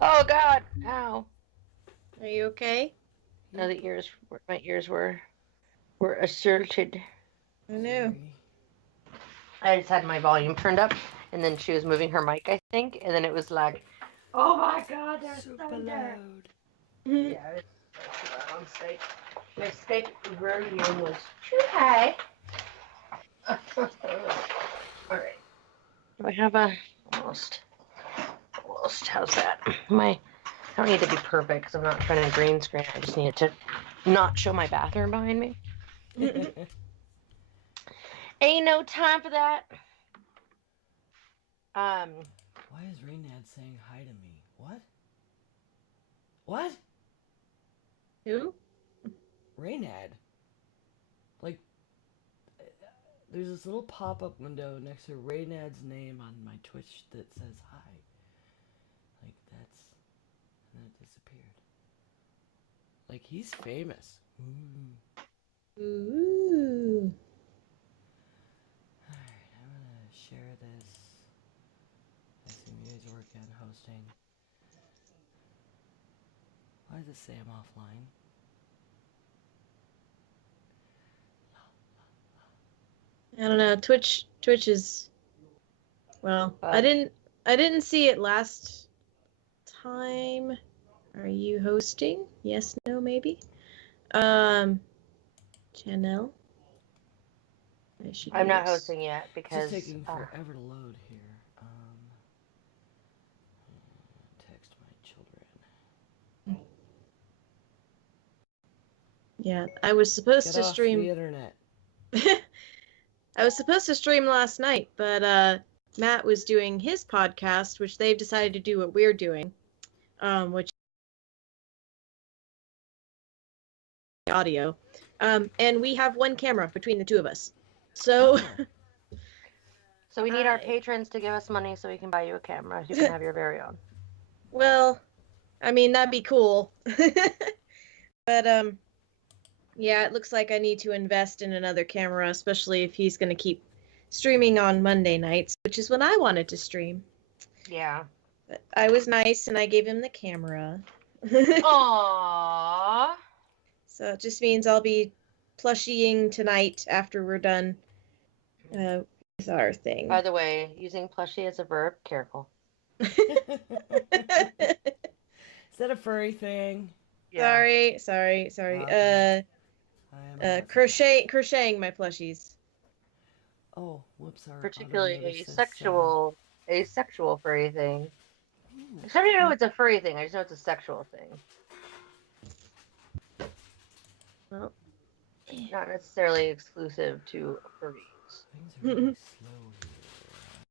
Oh God! Ow! Are you okay? No, my ears were asserted. I know. Sorry. I just had my volume turned up, and then she was moving her mic, I think, and then it was like, "Oh my God, there's Super thunder!" loud. Yeah, it's too loud on Skype. My Skype volume was too high. All right, do I have a almost? Almost. How's that? I don't need to be perfect because I'm not trying to green screen. I just need it to not show my bathroom behind me. Ain't no time for that. Um, Why is Raynad saying hi to me? What? What? Who? Raynad. Like, there's this little pop-up window next to Raynad's name on my Twitch that says hi. Like, and then it disappeared. Like, he's famous. Ooh. Alright, I'm gonna share this. I assume you guys are working on hosting. Why does it say I'm offline? I don't know. Twitch is well. I didn't see it last time. Are you hosting? Yes, no, maybe. Channel. I'm not hosting yet It's just because taking forever to load here. Text my children. Yeah, I was supposed Get to off stream. the internet. I was supposed to stream last night, but Matt was doing his podcast, which they've decided to do what we're doing, which audio. And we have one camera between the two of us. So so we need our patrons to give us money so we can buy you a camera. You can have your very own. well, I mean that'd be cool. But yeah, it looks like I need to invest in another camera, especially if he's going to keep streaming on Monday nights, which is when I wanted to stream. Yeah. But I was nice and I gave him the camera. Aww. So it just means I'll be plushieing tonight after we're done with our thing. By the way, using plushie as a verb, careful. Is that a furry thing? Yeah. Sorry. Crocheting my plushies. Oh, whoops! Particularly asexual furry thing. I don't even know it's a furry thing. I just know it's a sexual thing. Well, not necessarily exclusive to furries. Things are really slow here.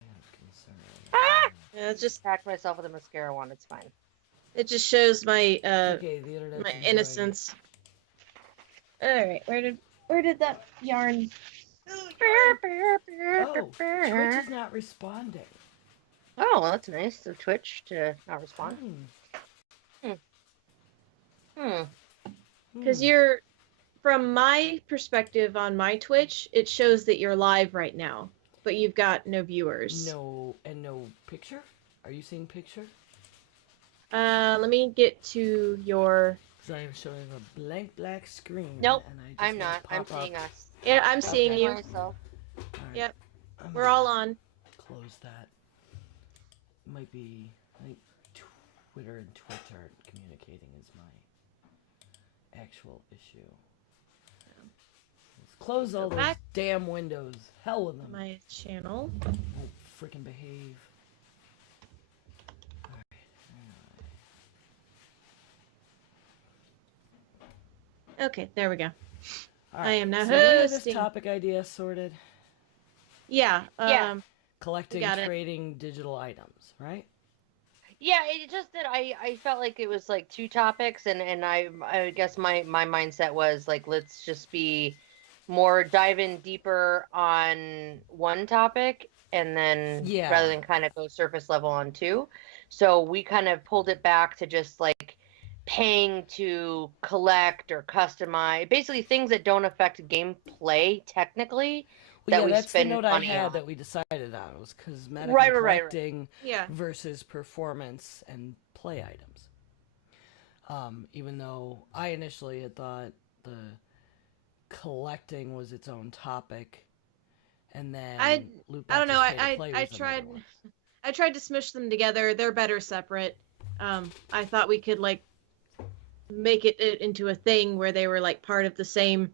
I have concern. Yeah, it's just packed myself with a mascara wand. It's fine. It just shows my okay, my innocence. All right, where did that yarn? Oh, Twitch is not responding. Oh, well, that's nice of Twitch to not respond. Because you're, from my perspective on my Twitch, it shows that you're live right now, but you've got no viewers. No picture? Are you seeing picture? Let me get to your... Because I am showing a blank black screen. Nope, and I'm not. I'm seeing us. Yeah, I'm seeing you. Myself. Right. Yep, we're all on. Close that. Might be, I think Twitter and Twitch aren't communicating is my actual issue. Let's close all those damn windows. Hell with them. My channel. Won't freaking behave. Okay, there we go. Right, I am now so we have hosting. this topic idea sorted. Yeah. Collecting, trading digital items, right? Yeah, it just that I felt like it was like two topics, and I guess my mindset was like, let's just be more dive in deeper on one topic, and then rather than kind of go surface level on two. So we kind of pulled it back to just like paying to collect or customize, basically things that don't affect gameplay technically. Well, that's the note I had that we decided on was cosmetic collecting versus performance and play items. Even though I initially had thought the collecting was its own topic, and then I loot I don't know. boxes pay to play was tried another one. I tried to smush them together. They're better separate. I thought we could like make it into a thing where they were like part of the same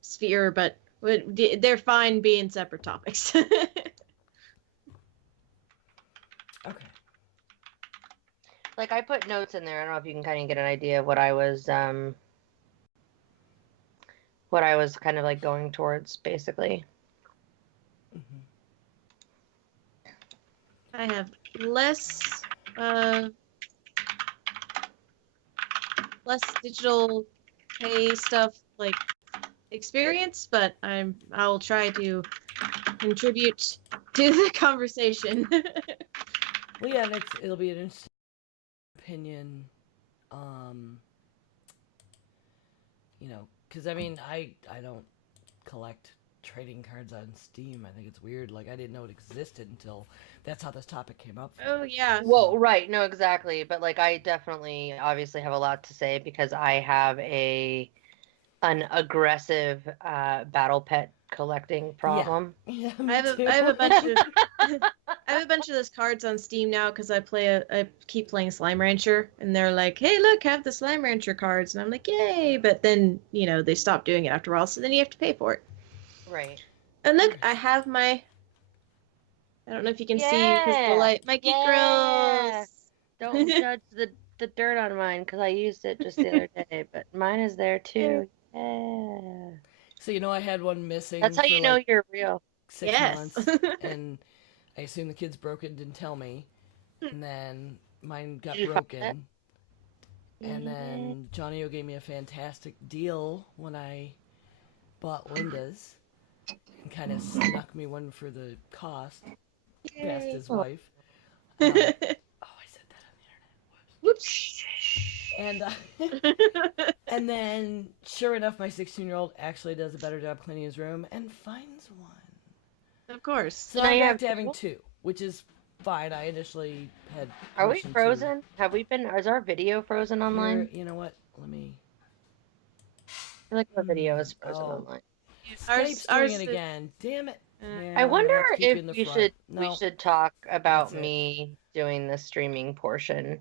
sphere, but they're fine being separate topics. Okay. Like I put notes in there. I don't know if you can kind of get an idea of what I was kind of like going towards, basically. Mm-hmm. I have less digital pay stuff like experience, but I'll try to contribute to the conversation. Well, yeah, and it'll be an interesting opinion. You know, because I mean, I don't collect trading cards on Steam. I think it's weird. Like I didn't know it existed until that's how this topic came up. Oh yeah. Well, right, no, exactly. But like I definitely obviously have a lot to say because I have an aggressive battle pet collecting problem. Yeah, I me have too. I have a bunch of I have a bunch of those cards on Steam now because I keep playing Slime Rancher, and they're like, "Hey, look, have the Slime Rancher cards," and I'm like, "Yay!" But then they stop doing it after a while, so then you have to pay for it. Right. And look, I have my. I don't know if you can see because the Yeah. light. My Geek Yeah. Grills. Don't judge the dirt on mine because I used it just the other day, but mine is there too. Yeah. So I had one missing That's how for you know like you're real. 6 Yes. months, and I assume the kids broke it and didn't tell me, and then mine got Did you find it? broken, and then Johnny O gave me a fantastic deal when I bought Linda's, and kind of snuck me one for the cost. Best his Oh. wife. Oh, I said that on the internet. Whoops. And then, sure enough, my 16-year-old actually does a better job cleaning his room and finds one. Of course. So now I'm you back have to having two? two, which is fine. I initially had. Are we permission to- frozen? Have we been? Is our video frozen online? You know what? Let me. I feel like our video is frozen Oh. online. Skype's doing it again. Damn it. Yeah, I I'm gonna wonder have to keep you if in the we front. we should talk about That's it. me doing the streaming portion,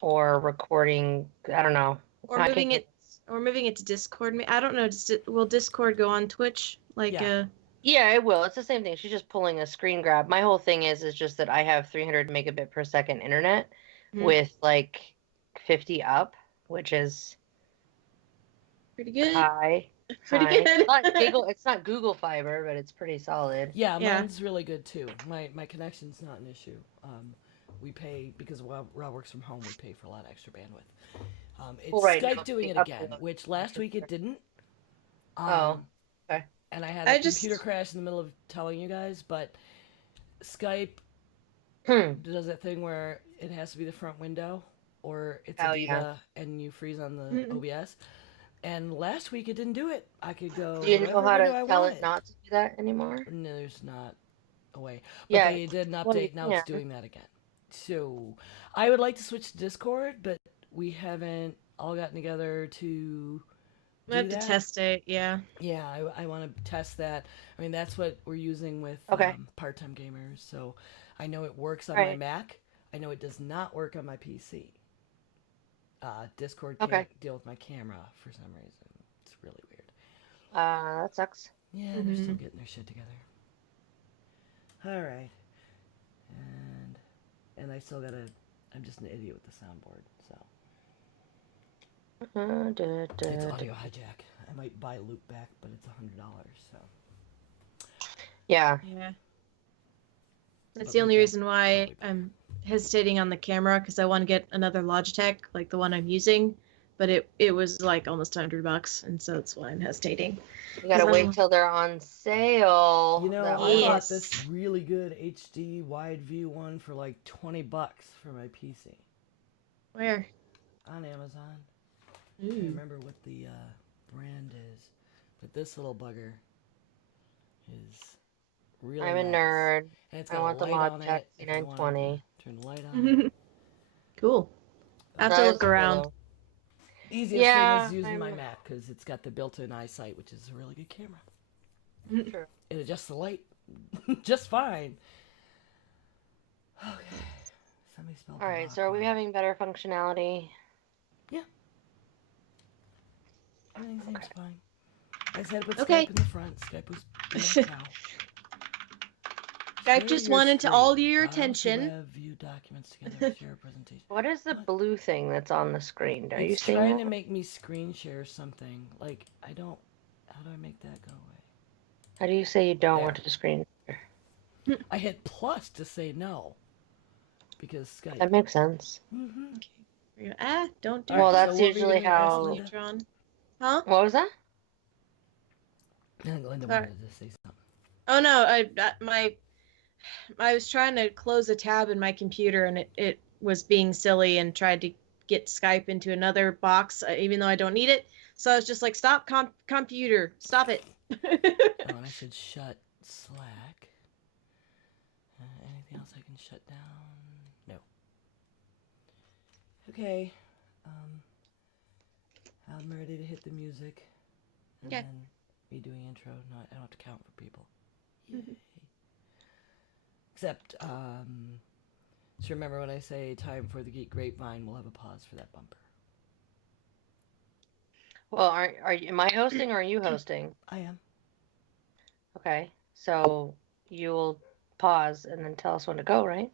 or recording. I don't know. Or I moving can- it, or moving it to Discord. I don't know. Will Discord go on Twitch? Like, Yeah. Yeah, it will. It's the same thing. She's just pulling a screen grab. My whole thing is just that I have 300 megabit per second internet Mhm. with like 50 up, which is pretty good. high. Pretty high. good. It's not Google Fiber, but it's pretty solid. Yeah, Yeah. mine's really good too. My connection's not an issue. We pay because Rob works from home. We pay for a lot of extra bandwidth. It's Well, right, Skype no, doing it the again, upload. which last week it didn't. Oh, okay. And I had I a just- computer crash in the middle of telling you guys, but Skype Hmm. does that thing where it has to be the front window, or it's Oh, a yeah. diva and you freeze on the Mm-mm. OBS. And last week it didn't do it. I could go. Do you know whatever how window to I tell wanted. it not to do that anymore? No, there's not a way. But Yeah, they did an well, update. Now it's yeah. doing that again. So I would like to switch to Discord, but we haven't all gotten together to. We have do to that. test it. Yeah. Yeah, I want to test that. I mean, that's what we're using with Okay. part-time gamers. So I know it works on my Right. Mac. I know it does not work on my PC. Discord Okay. can't deal with my camera for some reason. It's really weird. That sucks. Yeah, they're still Mhm. getting their shit together. All right. And I still gotta. I'm just an idiot with the soundboard, so it's audio hijack. I might buy loop back, but it's $100. So Yeah. Yeah. That's But the only we reason why probably- I'm hesitating on the camera because I want to get another Logitech like the one I'm using, but it was like almost $100, and so that's why I'm hesitating. You gotta 'Cause wait I'm- till they're on sale. You know, That I way. bought Yes. this really good HD wide view one for like $20 for my PC Where? on Amazon. I can't Ooh. remember what the brand is, but this little bugger is really I'm a nice. nerd. And it's I got want a the light on Logitech it. If I wanted to C920. turn the light on. Cool. I have to That look is around. cool. Easiest thing is using I'm my Mac because it's got the built-in eyesight, which is a really good camera. true. It adjusts the light just fine. Okay. Somebody spelled All right, block so are we wrong. having better functionality? Everything seems fine. I said put Okay. Skype in the front. Skype was in the cow. Skype Share just your wanted to screen. all your Browse the attention. web, view documents together, share a presentation. What is the What? blue thing that's on the screen? Are you It's seeing trying that? to make me screen share something. Like, I don't... How do I make that go away? How do you say you don't There. want to screen? I hit plus to say no. Because Skype. That makes sense. Don't do Well, that. that's so what were you usually gonna ask how. Linda? Neutron. Huh? What was that? I think Linda Sorry. wanted to say something. Oh no, I was trying to close a tab in my computer and it was being silly and tried to get Skype into another box, even though I don't need it. So I was just like, stop computer, stop it. Oh, and I should shut Slack. Anything else I can shut down? No. Okay. I'm ready to hit the music. And Okay. then me doing intro. No, I don't have to count for people. Yay. Except, just remember when I say time for the Geek Grapevine, we'll have a pause for that bumper. Well, am I hosting or are you hosting? I am. Okay, so you'll pause and then tell us when to go, right?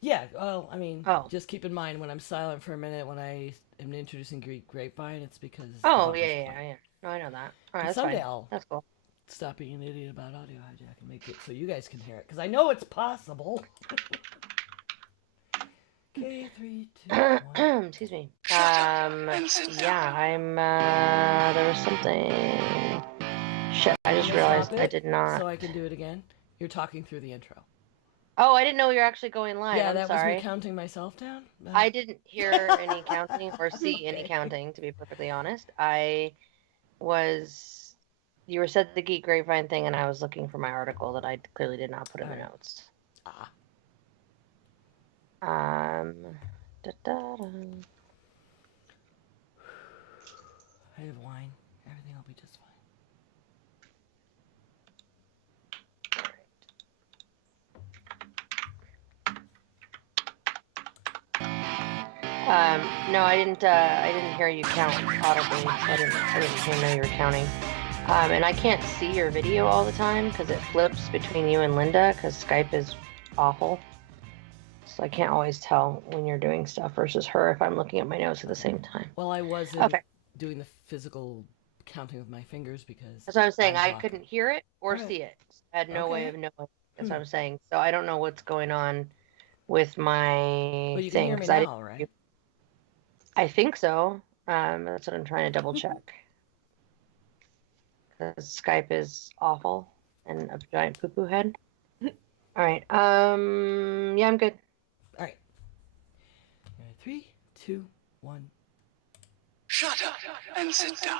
Yeah, well, I mean, Oh. just keep in mind when I'm silent for a minute when I am introducing Geek Grapevine, it's because... Oh, bumper's yeah. playing. No, I know that. All right, And that's someday fine. I'll That's cool. stop being an idiot about audio hijack and make it so you guys can hear it, because I know it's possible. Okay, 3, 2, 1. Excuse me. Yeah, there was something. Shit, I just realized I did not. So I can do it again. You're talking through the intro. Oh, I didn't know you were actually going live. Yeah, I'm that sorry. was me counting myself down. I didn't hear any counting or see any Okay. counting, to be perfectly honest. You were said the Geek Grapevine thing, and I was looking for my article that I clearly did not put in the Alright. notes. Ah. Da-da-da. I have wine. Everything will be just fine. No, I didn't hear you count audibly, so I didn't know you were counting. And I can't see your video all the time because it flips between you and Linda because Skype is awful. So I can't always tell when you're doing stuff versus her if I'm looking at my notes at the same time. Well, I wasn't doing the physical counting with my fingers because... That's what I'm saying. I blocking. couldn't hear it or Alright. see it. I had no way Okay. of knowing. That's what I'm saying. So I don't know what's going on with my Well, you can thing. hear me 'cause I now, right? I think so. That's what I'm trying to double check. Because Skype is awful and a giant poo-poo head. All right. Yeah, I'm good. All right. 3, 2, 1. Shut up and sit down.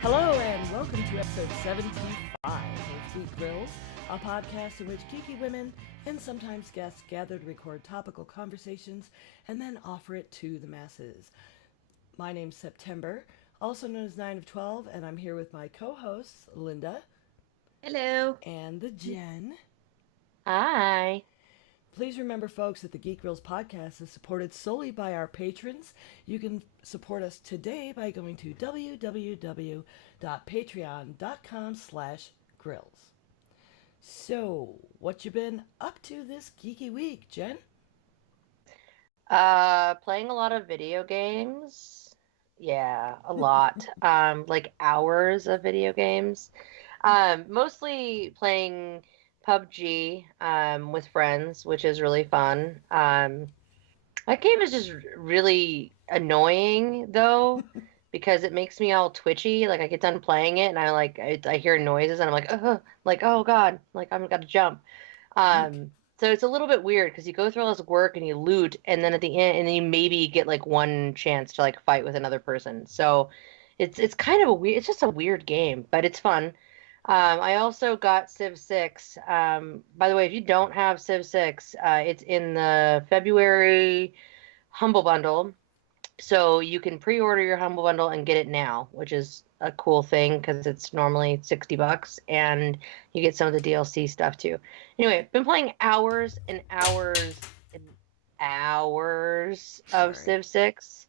Hello and welcome to episode 75 of Geek Grills, a podcast in which geeky women and sometimes guests gather to record topical conversations and then offer it to the masses. My name's September, also known as 9 of 12, and I'm here with my co-hosts, Linda. Hello. And the Jen. Hi. Please remember, folks, that the Geek Grills podcast is supported solely by our patrons. You can support us today by going to www.patreon.com/grills. So, what you been up to this geeky week, Jen? Playing a lot of video games. Yeah, a lot. Like hours of video games. Mostly playing PUBG with friends, which is really fun. That game is just really annoying though, because it makes me all twitchy. Like I get done playing it and I hear noises and I'm like, oh god, like I'm gotta jump. So it's a little bit weird because you go through all this work and you loot, and then at the end, and then you maybe get like one chance to like fight with another person. So it's kind of a weird. It's just a weird game, but it's fun. I also got Civ 6. By the way, if you don't have Civ 6, it's in the February Humble Bundle. So you can pre-order your Humble Bundle and get it now, which is a cool thing because it's normally $60 and you get some of the DLC stuff too. Anyway, been playing hours and hours and hours of Sorry. Civ 6.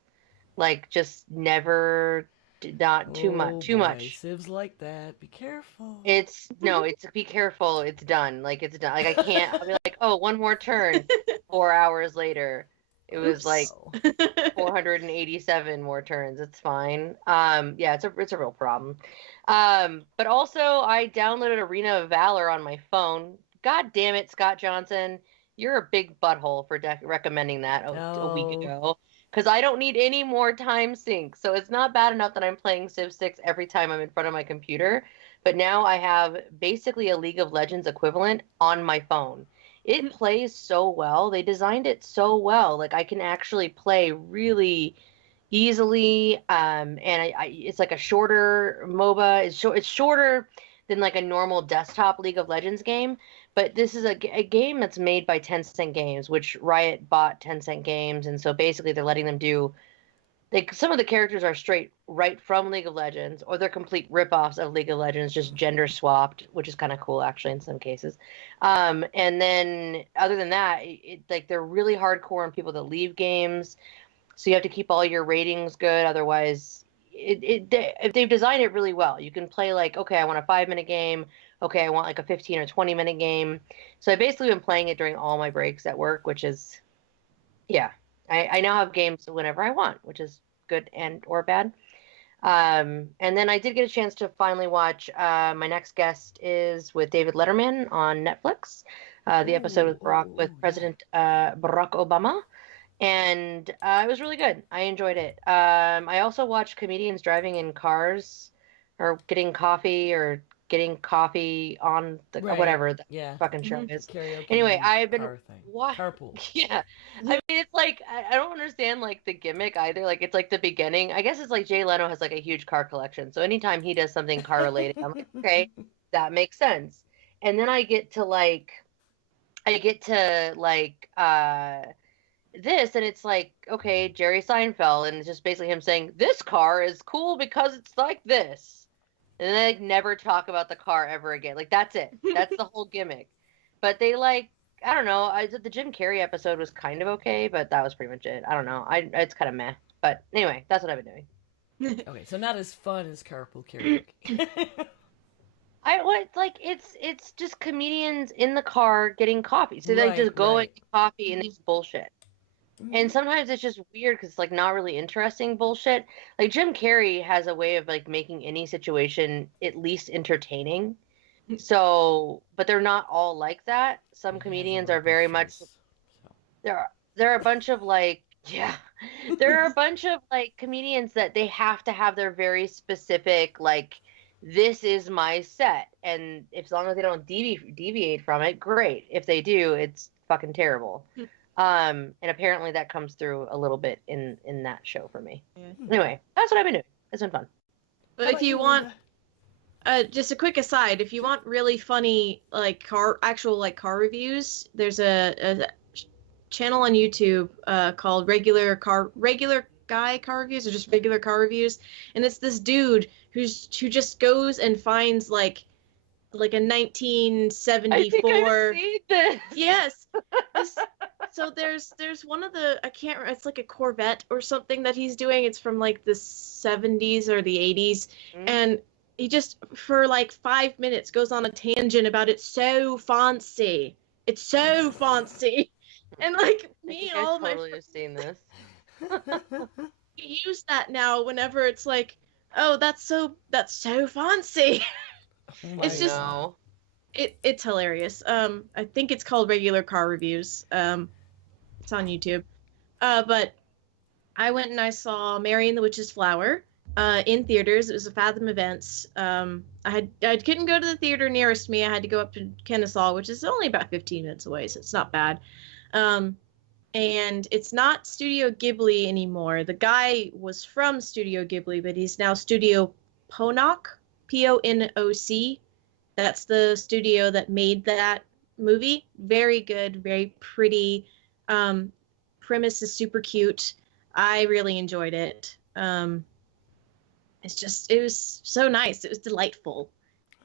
Like just never not too much. Too boy, much. Civs like that. Be careful. It's no, it's be careful, it's done. Like it's done. Like I can't I'll be like, "Oh, one more turn." 4 hours later. It was like Oh. 487 more turns. It's fine. Yeah, it's a real problem. But also I downloaded Arena of Valor on my phone. God damn it, Scott Johnson. You're a big butthole for recommending that a week No. ago. Because I don't need any more time sync. So it's not bad enough that I'm playing Civ 6 every time I'm in front of my computer. But now I have basically a League of Legends equivalent on my phone. It plays so well. They designed it so well. Like I can actually play really easily. And it's like a shorter MOBA. It's shorter than like a normal desktop League of Legends game. But this is a game that's made by Tencent Games, which Riot bought Tencent Games, and so basically they're letting them do. Like some of the characters are straight right from League of Legends, or they're complete rip-offs of League of Legends, just gender swapped, which is kind of cool actually in some cases. And then other than that, like they're really hardcore on people that leave games, so you have to keep all your ratings good. Otherwise, they've designed it really well. You can play like, okay, I want a 5-minute game. Okay, I want like a 15 or 20-minute game. So I basically been playing it during all my breaks at work, which is, yeah. I now have games whenever I want, which is good and or bad. And then I did get a chance to finally watch. My next guest is with David Letterman on Netflix. The episode with President Barack Obama, and it was really good. I enjoyed it. I also watched comedians driving in cars, or getting coffee on the Right. whatever the Yeah. fucking show is. Karaoke. Anyway, I've been car thing. what? Carpool. Yeah, I mean it's like I don't understand like the gimmick either. Like it's like the beginning. I guess it's like Jay Leno has like a huge car collection, so anytime he does something car related, I'm like, okay, that makes sense. And then I get to this, and it's like, okay, Jerry Seinfeld, and it's just basically him saying this car is cool because it's like this, and then they never talk about the car ever again. Like that's it. That's the whole gimmick. But they like, I don't know. The Jim Carrey episode was kind of okay, but that was pretty much it. I don't know. It's kind of meh. But anyway, that's what I've been doing. Okay, so not as fun as carpool karaoke. It's just comedians in the car getting coffee. So they just go and get coffee and it's bullshit. And sometimes it's just weird because it's like not really interesting bullshit. Like Jim Carrey has a way of like making any situation at least entertaining. So, but they're not all like that. Some comedians are very much. There are a bunch of like, yeah, there are a bunch of like comedians that they have to have their very specific like, this is my set, and as long as they don't deviate from it, great. If they do, it's fucking terrible. And apparently that comes through a little bit in that show for me. Yeah. Anyway, that's what I've been doing. It's been fun. But if you want, just a quick aside, if you want really funny like car reviews, there's a channel on YouTube called regular guy car reviews, or just regular car reviews, and it's this dude who just goes and finds like a 1974. I think I've seen this. Yes. So there's one of the, I can't remember, it's like a Corvette or something that he's doing. It's from like the 70s or the 80s, and he just for like 5 minutes goes on a tangent about it's so fancy. It's so fancy. And like me, all of totally have seen this. Use that now whenever it's like, oh, that's so fancy. It's just it's hilarious. I think it's called Regular Car Reviews. It's on YouTube. But I went and I saw Mary and the Witch's Flower, in theaters. It was a Fathom Events. I couldn't go to the theater nearest me. I had to go up to Kennesaw, which is only about 15 minutes away, so it's not bad. And it's not Studio Ghibli anymore. The guy was from Studio Ghibli, but he's now Studio Ponoc, P-O-N-O-C. That's the studio that made that movie. Very good, very pretty. Premise is super cute. I really enjoyed it. It was so nice. It was delightful.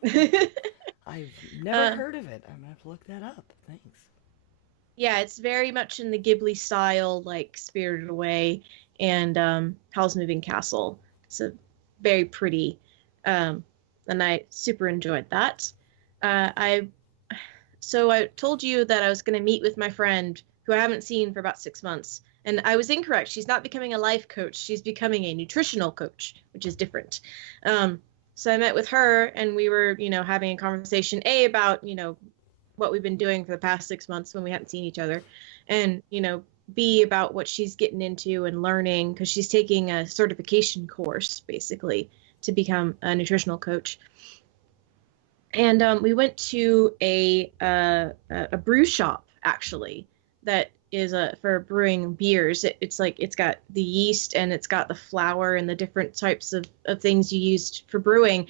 I've never heard of it. I'm gonna have to look that up. Thanks. Yeah, it's very much in the Ghibli style, like Spirited Away and Howl's Moving Castle. So very pretty, and I super enjoyed that. I told you that I was going to meet with my friend who I haven't seen for about 6 months, and I was incorrect. She's not becoming a life coach. She's becoming a nutritional coach, which is different. So I met with her, and we were, having a conversation, about, what we've been doing for the past 6 months when we hadn't seen each other, and, B, about what she's getting into and learning, because she's taking a certification course, basically, to become a nutritional coach. And we went to a brew shop, actually, that is for brewing beers. It's got the yeast and it's got the flour and the different types of things you use for brewing.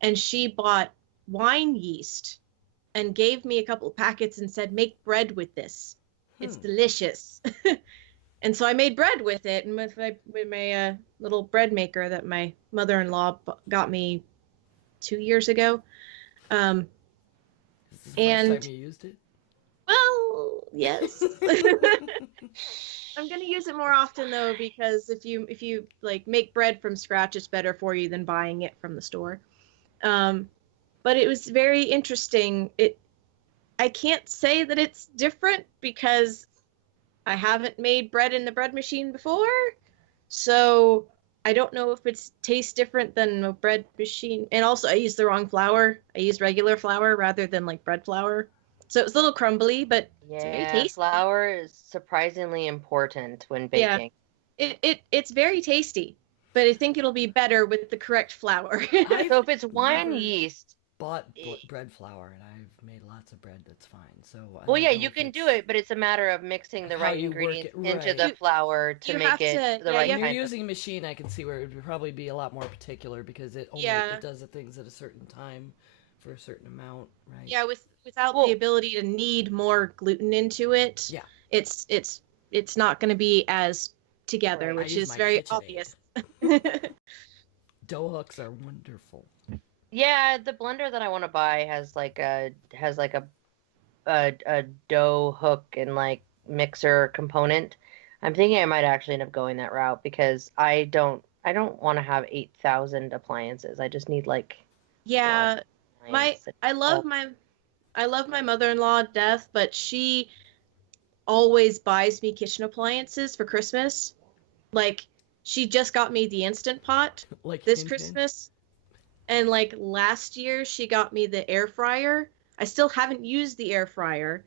And she bought wine yeast and gave me a couple of packets and said, make bread with this. It's delicious. And so I made bread with it, and with my little bread maker that my mother-in-law got me 2 years ago. Is this the first time you used it? Well, yes. I'm gonna use it more often though, because if you like make bread from scratch, it's better for you than buying it from the store. But it was very interesting. I can't say that it's different because I haven't made bread in the bread machine before, so I don't know if it tastes different than a bread machine. And also, I used the wrong flour. I used regular flour rather than like bread flour, so it was a little crumbly, but it's very tasty. Flour is surprisingly important when baking. Yeah, it's very tasty, but I think it'll be better with the correct flour. So if it's wine yeast, bought bread flour, and I've made lots of bread that's fine. So well, yeah, you can do it, but it's a matter of mixing the right ingredients into the flour to make it the right kind. When you're using a machine, I can see where it would probably be a lot more particular because it does the things at a certain time for a certain amount, right? Yeah, without the ability to knead more gluten into it, it's not going to be as together, which is very obvious. Dough hooks are wonderful. Yeah, the blender that I want to buy has like a dough hook and like mixer component. I'm thinking I might actually end up going that route because I don't want to have 8,000 appliances. I just need like I love my mother-in-law to death, but she always buys me kitchen appliances for Christmas. Like, she just got me the Instant Pot this Christmas. And like last year, she got me the air fryer. I still haven't used the air fryer.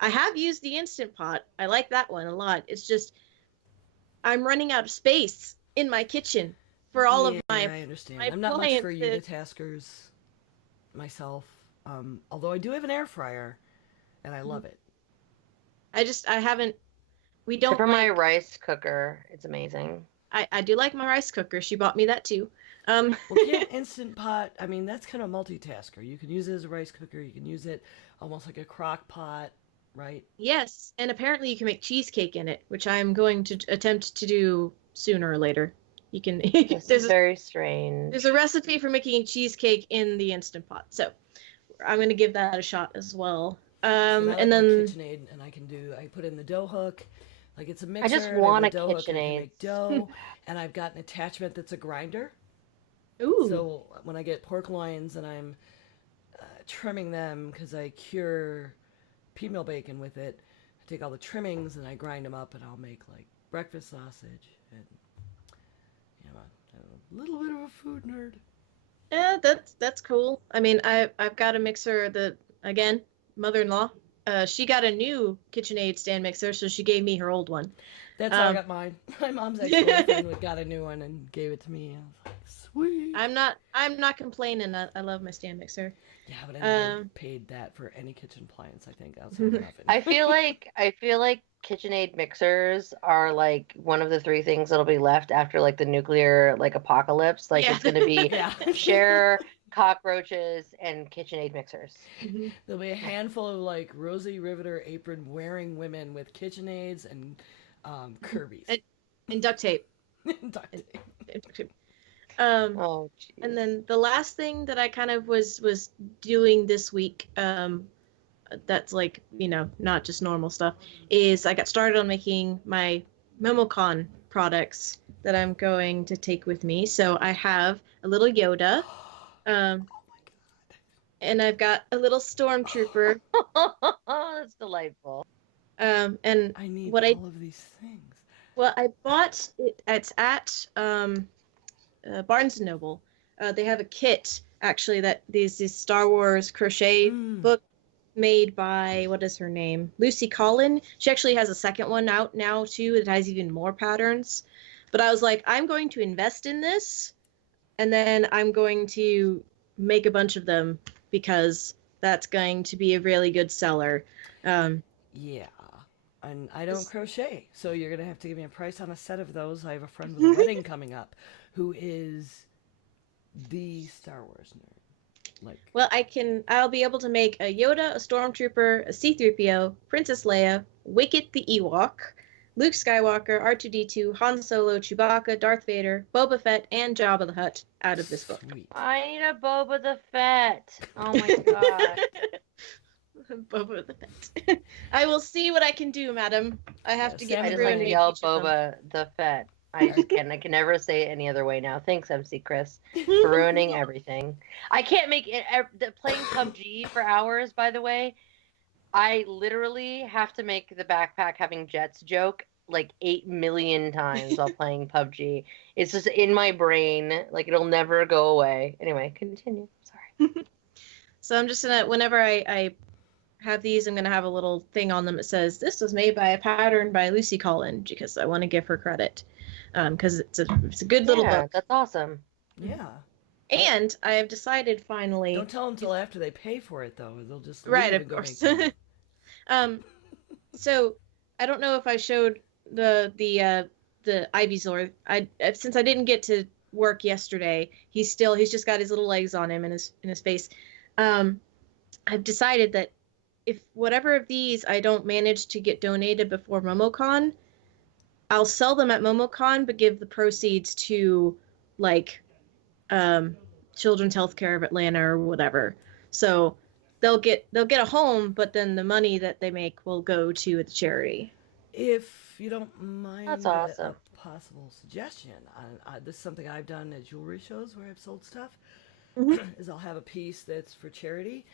I have used the Instant Pot. I like that one a lot. It's just I'm running out of space in my kitchen for all of my. I understand. I'm not much for unitaskers myself. Although I do have an air fryer, and I love it. I haven't. We don't. Except for my rice cooker, it's amazing. I do like my rice cooker. She bought me that too. Well, Instant Pot, I mean, that's kind of multitasker. You can use it as a rice cooker. You can use it almost like a crock pot, right? Yes, and apparently you can make cheesecake in it, which I'm going to attempt to do sooner or later. You can. This is very strange. There's a recipe for making cheesecake in the Instant Pot, so I'm going to give that a shot as well. And then KitchenAid, and I put in the dough hook. Like, it's a mixer. I just want a KitchenAid. Make dough, and I've got an attachment that's a grinder. Ooh. So when I get pork loins and I'm trimming them because I cure pea meal bacon with it, I take all the trimmings and I grind them up, and I'll make like breakfast sausage. And I'm a little bit of a food nerd. Yeah, that's cool. I mean, I've got a mixer that, again, mother-in-law. She got a new KitchenAid stand mixer, so she gave me her old one. That's how I got mine. My mom's ex-boyfriend got a new one and gave it to me. I was like, Sweet. I'm not complaining. I love my stand mixer. Yeah, but I never paid that for any kitchen appliance, I think, outside of the oven. I feel like KitchenAid mixers are like one of the three things that'll be left after like the nuclear like apocalypse. Like Yeah. it's gonna be Yeah. share cockroaches and KitchenAid mixers. There'll be a handful of like Rosie Riveter apron wearing women with KitchenAids and Kirby's. And duct tape. Duct tape. And duct tape. Oh, geez. And then the last thing that I kind of was doing this week, that's like, you know, not just normal stuff, is I got started on making my MomoCon products that I'm going to take with me. So I have a little Yoda, Oh my god. and I've got a little Stormtrooper, That's delightful. and I need what all of these things. well, I bought it. It's at Barnes and Noble. They have a kit actually that these Star Wars crochet book made by, what is her name? Lucy Collin. She actually has a second one out now too. It has even more patterns. But I was like, I'm going to invest in this, and then I'm going to make a bunch of them because that's going to be a really good seller. Yeah. And I don't crochet, so you're going to have to give me a price on a set of those. I have a friend with a wedding coming up who is the Star Wars nerd. Like, Well, I'll be able to make a Yoda, a Stormtrooper, a C-3PO, Princess Leia, Wicket the Ewok, Luke Skywalker, R2-D2, Han Solo, Chewbacca, Darth Vader, Boba Fett, and Jabba the Hutt out of this book. sweet. I need a Boba the Fett. Oh my god. Boba the Fett. I will see what I can do, madam. I have to Yes, get I just through like and to make yell each of them. Boba the Fett. I can never say it any other way now. Thanks, MC Chris, for ruining everything. I can't make it. Playing PUBG for hours, by the way, I literally have to make the backpack having jets joke like 8 million times while playing PUBG. It's just in my brain. Like it'll never go away. Anyway, continue. Sorry. So I'm just gonna, whenever I have these, I'm gonna have a little thing on them that says this was made by a pattern by Lucy Collin, because I want to give her credit, because it's a good little Yeah, book. that's awesome. Yeah. And I have decided finally. Don't tell them until after they pay for it, though. They'll just Right, leave of and go course. make more. So I don't know if I showed the Ivysaur. Since I didn't get to work yesterday, he's just got his little legs on him and his face. I've decided that if whatever of these I don't manage to get donated before MomoCon, I'll sell them at MomoCon, but give the proceeds to like Children's Healthcare of Atlanta or whatever. So they'll get a home, but then the money that they make will go to the charity. If you don't mind That's a awesome. possible suggestion, this is something I've done at jewelry shows where I've sold stuff, is I'll have a piece that's for charity,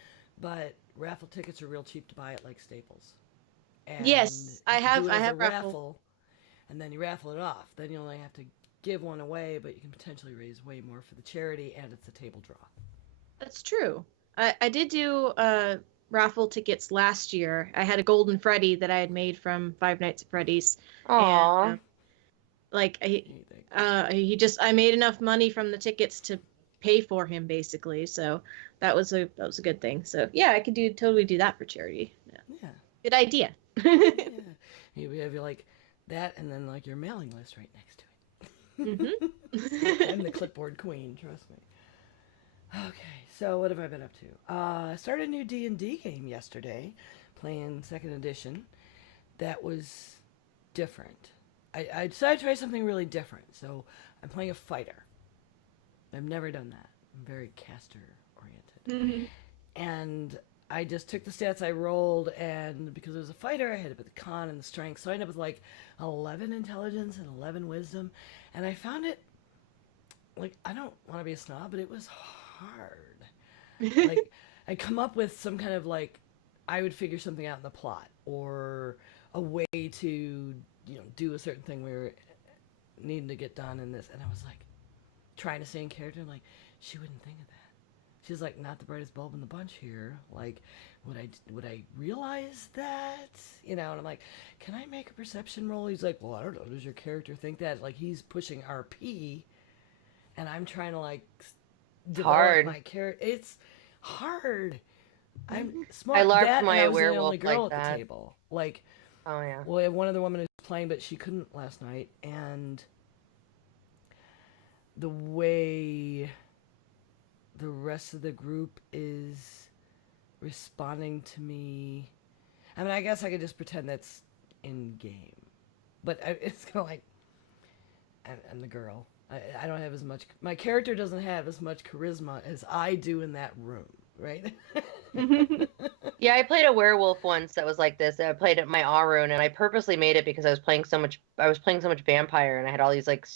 but raffle tickets are real cheap to buy at like Staples. And Yes, I have. do it I as have a raffle. and then you raffle it off. Then you only have to give one away, but you can potentially raise way more for the charity, and it's a table draw. That's true. I did do raffle tickets last year. I had a Golden Freddy that I had made from Five Nights at Freddy's. Aww. And, like Anything. I made enough money from the tickets to pay for him basically. So that was a good thing. So yeah, I could totally do that for charity. Yeah. Yeah. Good idea. Yeah. You have like that, and then like your mailing list right next to it. I'm the clipboard queen, trust me. Okay, so what have I been up to? I started a new D&D game yesterday, playing 2nd edition. That was different. I decided to try something really different, so I'm playing a fighter. I've never done that. I'm very caster-oriented. And I just took the stats I rolled, and because it was a fighter, I had to put the con and the strength, so I ended up with like 11 intelligence and 11 wisdom, and I found it, like, I don't want to be a snob, but it was hard. Like, I come up with some kind of, like, I would figure something out in the plot, or a way to, do a certain thing we were needing to get done in this, and I was like, trying to stay in character, and like, she wouldn't think of that. She's like, not the brightest bulb in the bunch here. Like, would I realize that? And I'm like, can I make a perception roll? He's like, well, I don't know. Does your character think that? Like, he's pushing RP. and I'm trying to like develop hard. my character. It's hard. I'm I smart. larped That, and my I was the werewolf only girl like at the that. table. Like, Oh yeah. well, we have one other woman who's playing, but she couldn't last night, and the way the rest of the group is responding to me. I mean, I guess I could just pretend that's in game, but it's kind of like I'm the girl. I don't have as much. My character doesn't have as much charisma as I do in that room, right? Yeah, I played a werewolf once that was like this. I played it my Arun, and I purposely made it because I was playing so much. I was playing so much vampire, and I had all these like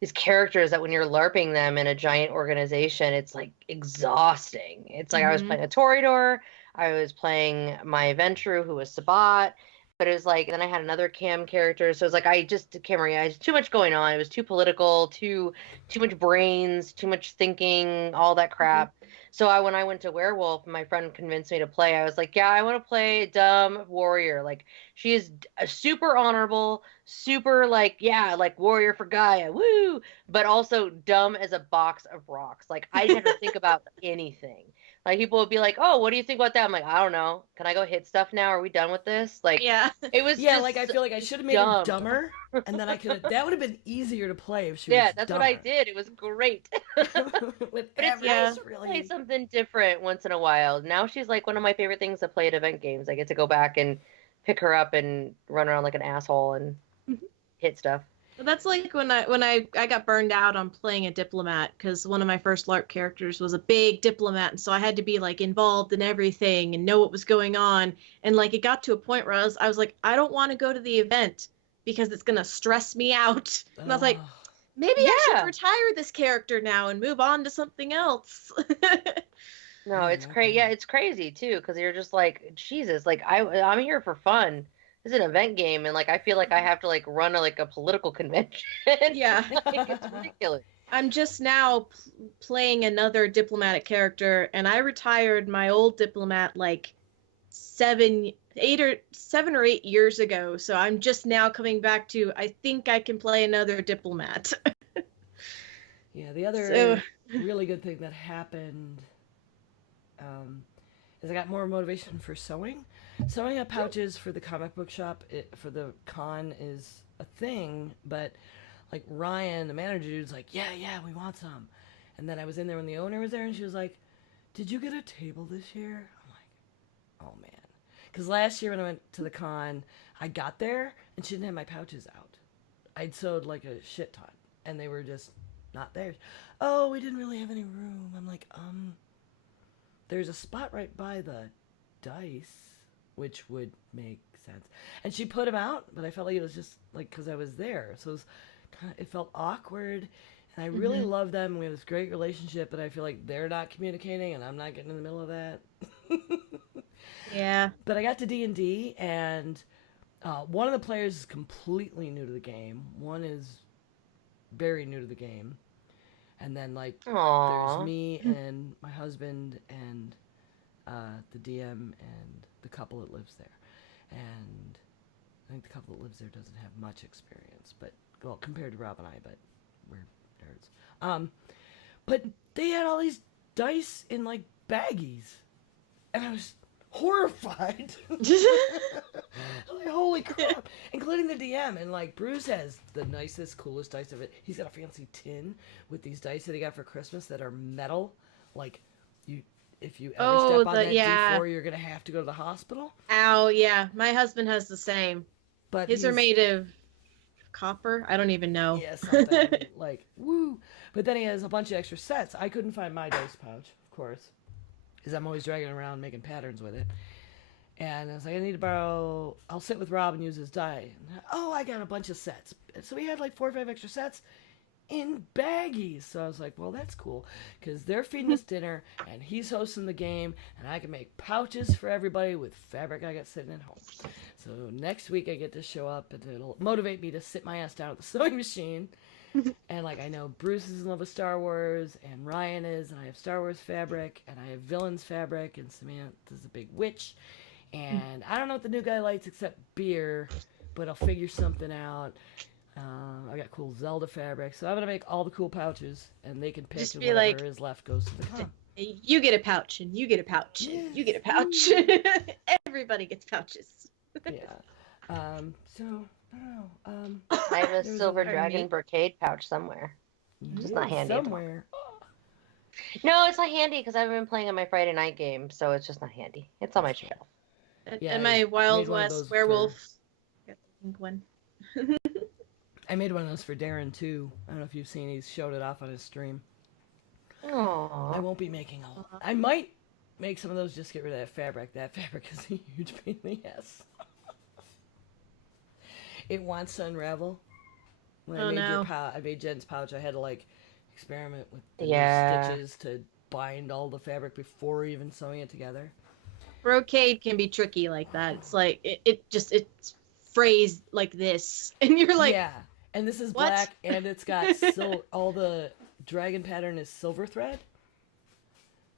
these characters that when you're LARPing them in a giant organization, it's like exhausting. It's like I was playing a Toreador, I was playing my Ventru who was Sabat, but it was like then I had another cam character, so it was like I just can't remember. I had too much going on. It was too political, too much brains, too much thinking, all that crap. So when I went to werewolf, my friend convinced me to play. I was like, yeah, I want to play dumb warrior. Like she is super honorable, super like yeah, like warrior for Gaia, woo, but also dumb as a box of rocks. Like I didn't have to think about anything. Like people would be like, "Oh, what do you think about that?" I'm like, "I don't know. Can I go hit stuff now? Are we done with this?" Like Yeah. it was Yeah, just like I feel like I should have made her dumb. dumber, and then I could have. That would have been easier to play if she Yeah, was that's dumber. what I did. It was great. With But it's every nice to really. play something different once in a while. Now she's like one of my favorite things to play at event games. I get to go back and pick her up and run around like an asshole and hit stuff. That's like when I got burned out on playing a diplomat because one of my first LARP characters was a big diplomat, and so I had to be like involved in everything and know what was going on. And like it got to a point where I was like, I don't want to go to the event because it's gonna stress me out. And I was like, maybe I should retire this character now and move on to something else. No, it's crazy. Yeah, it's crazy too because you're just like Jesus. Like I'm here for fun. This is an event game, and like I feel like I have to like run a political convention. Yeah. Like, it's ridiculous. I'm just now playing another diplomatic character, and I retired my old diplomat like 7 or 8 years ago. So I'm just now coming back to I think I can play another diplomat. Yeah, the other really good thing that happened is I got more motivation for sewing. Sewing up pouches for the comic book shop for the con is a thing, but like Ryan, the manager, was like, yeah, we want some. And then I was in there when the owner was there, and she was like, did you get a table this year? I'm like, oh man. Because last year when I went to the con, I got there, and she didn't have my pouches out. I'd sewed like a shit ton, and they were just not there. Oh, we didn't really have any room. I'm like, there's a spot right by the dice, which would make sense. And she put them out, but I felt like it was just like because I was there, so it felt awkward. And I really love them. We have this great relationship, but I feel like they're not communicating, and I'm not getting in the middle of that. Yeah. But I got to D&D, and one of the players is completely new to the game. One is very new to the game. And then, like, there's me and my husband and the DM and the couple that lives there. And I think the couple that lives there doesn't have much experience, but, well, compared to Rob and I, but we're nerds. But they had all these dice in, like, baggies. And I was horrified. Like, holy crap. Including the DM. And like Bruce has the nicest, coolest dice of it. He's got a fancy tin with these dice that he got for Christmas that are metal. Like if you ever step on that D4, you're gonna have to go to the hospital. Ow, yeah. My husband has the same. But his are made of copper? I don't even know. Yeah, something like woo. But then he has a bunch of extra sets. I couldn't find my dice pouch, of course, because I'm always dragging around making patterns with it. And I was like, I need to borrow, I'll sit with Rob and use his die. Oh, I got a bunch of sets. So we had like 4 or 5 extra sets in baggies. So I was like, well, that's cool, because they're feeding us dinner, and he's hosting the game, and I can make pouches for everybody with fabric I got sitting at home. So next week I get to show up, and it'll motivate me to sit my ass down at the sewing machine. And like I know Bruce is in love with Star Wars, and Ryan is, and I have Star Wars fabric, and I have villains fabric, and Samantha's a big witch. And I don't know what the new guy likes except beer, but I'll figure something out. I got cool Zelda fabric, so I'm gonna make all the cool pouches, and they can pick, Just and be whatever like, is left goes to the con. you get a pouch, and you get a pouch, and you get a pouch. Everybody gets pouches. Yeah. So I don't know. I have a There was silver a- dragon brocade pouch somewhere. Just not handy at the somewhere. No, it's not handy because I've been playing on my Friday night game, so it's just not handy. It's on my shelf. Yeah, And I my Wild made one of West those werewolf. Got the pink one. I made one of those for Darren too. I don't know if you've seen. He's showed it off on his stream. I Aww. won't be making all. I might make some of those just to get rid of that fabric. That fabric is a huge pain in the ass. It wants to unravel. When I made I made Jen's pouch, I had to like experiment with the new stitches to bind all the fabric before even sewing it together. Brocade can be tricky like that. It's like it's phrased like this, and you're like, yeah. And this is what? black, and it's got all the dragon pattern is silver thread.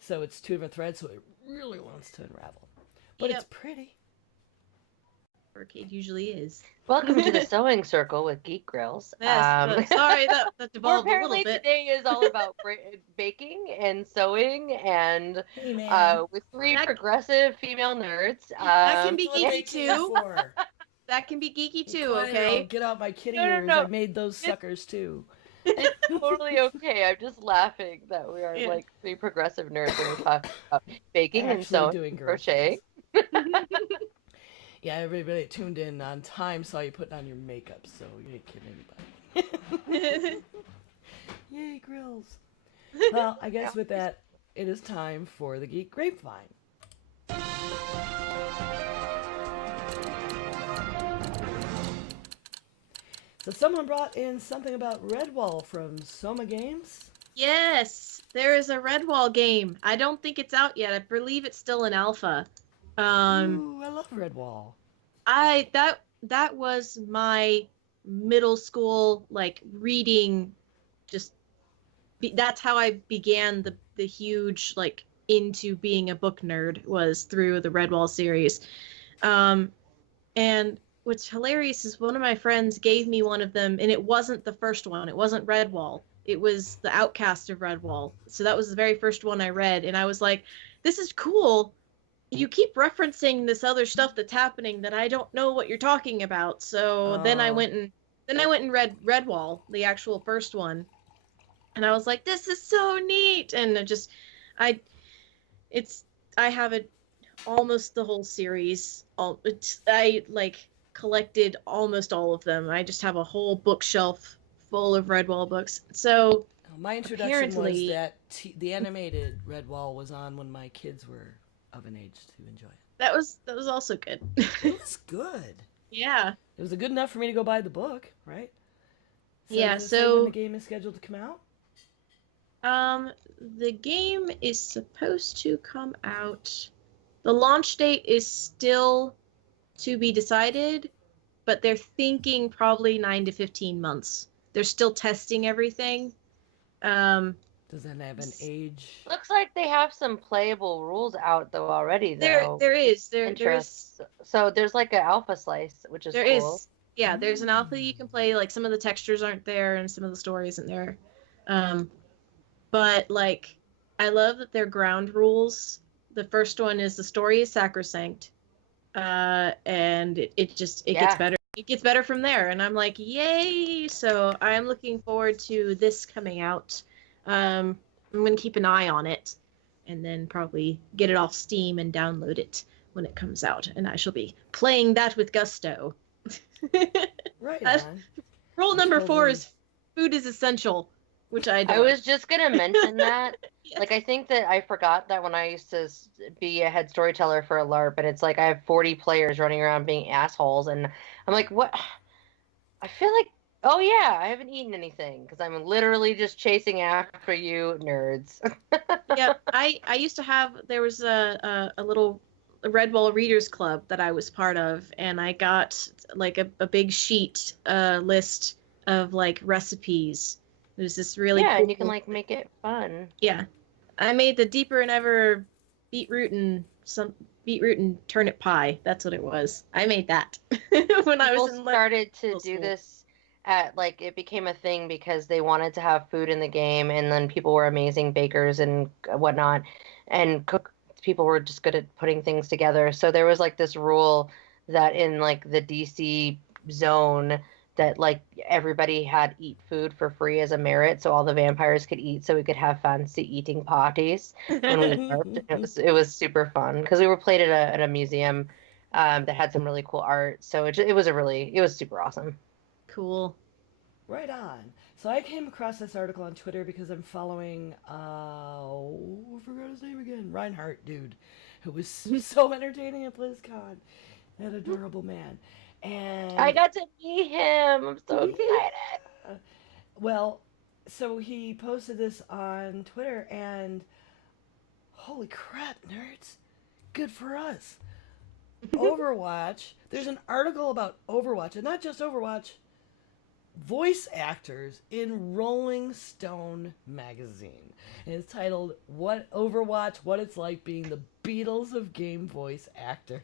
So it's 2 different threads, so it really wants to unravel. But it's pretty. Brocade usually is. Welcome to the sewing circle with Geek Grills. Yes, sorry, that devolved a little apparently bit. today is all about baking and sewing and Hey, man. with 3 progressive female nerds. That can be That's what geeky they came too. for. That can be geeky too, Fine, okay? I'll get out my kitty No, no, ears. no. I made those suckers too. It's totally okay. I'm just laughing that we are Yeah. like 3 progressive nerds and we talk about baking and Actually sewing, doing and girl crochet. Yeah, everybody that tuned in on time saw you putting on your makeup, so you ain't kidding anybody. Yay, grills. Well, I guess with that, it is time for the Geek Grapevine. So someone brought in something about Redwall from Soma Games? Yes, there is a Redwall game. I don't think it's out yet. I believe it's still in alpha. Ooh, I love Redwall. That was my middle school like reading. That's how I began the huge like into being a book nerd, was through the Redwall series. And what's hilarious is one of my friends gave me one of them, and it wasn't the first one. It wasn't Redwall. It was the Outcast of Redwall. So that was the very first one I read, and I was like, this is cool. You keep referencing this other stuff that's happening that I don't know what you're talking about. So then I went and read Redwall, the actual first one. And I was like, this is so neat. And I have almost the whole series. I like collected almost all of them. I just have a whole bookshelf full of Redwall books. So my introduction was that the animated Redwall was on when my kids were of an age to enjoy it. That was also good. It was good. Yeah. It was good enough for me to go buy the book, right? So Yeah, does it say when the game is scheduled to come out? The game is supposed to come out. The launch date is still to be decided, but they're thinking probably 9 to 15 months. They're still testing everything. Does that have an age? Looks like they have some playable rules out though already. Though There is. So there's like an alpha slice, which is cool. Yeah, there's an alpha you can play. Like some of the textures aren't there, and some of the story isn't there. But like, I love that their ground rules. The first one is the story is sacrosanct, and it gets better. It gets better from there, and I'm like, yay! So I'm looking forward to this coming out. I'm gonna keep an eye on it, and then probably get it off Steam and download it when it comes out, and I shall be playing that with gusto. Right on. Rule number 4 is food is essential, which I don't. I was just gonna mention that. Yes. Like, I think that I forgot that when I used to be a head storyteller for a LARP, and it's like I have 40 players running around being assholes, and I'm like, what? I feel like, oh yeah, I haven't eaten anything because I'm literally just chasing after you nerds. Yeah, I used to have. There was a little Redwall Readers Club that I was part of, and I got like a big sheet list of like recipes. There's this really cool, and you can like make it fun. Yeah, I made the Deeper and Ever beetroot and turnip pie. That's what it was. I made that when I was in started to do this at like it became a thing because they wanted to have food in the game, and then people were amazing bakers and whatnot, and people were just good at putting things together. So there was like this rule that in like the DC zone that like everybody had eat food for free as a merit, so all the vampires could eat, so we could have fancy eating parties when we worked. It was super fun because we were played at a museum that had some really cool art. So it was super awesome. Cool. Right on. So I came across this article on Twitter because I'm following, I forgot his name again, Reinhardt dude, who was so entertaining at BlizzCon. That adorable man. And I got to meet him. I'm so excited. well, so he posted this on Twitter, and holy crap, nerds! Good for us. Overwatch. There's an article about Overwatch, and not just Overwatch. Voice actors in Rolling Stone magazine. And it's titled "What Overwatch? What It's Like Being the Beatles of Game Voice Actors."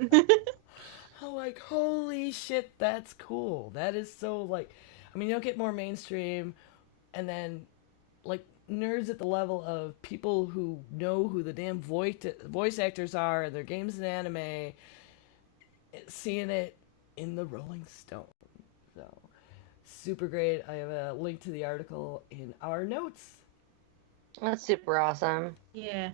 I'm like, holy shit, that's cool. That is so like, I mean, you don't get more mainstream, and then like nerds at the level of people who know who the damn voice actors are in their games and anime, seeing it in the Rolling Stone. So super great. I have a link to the article in our notes. That's super awesome. Yeah.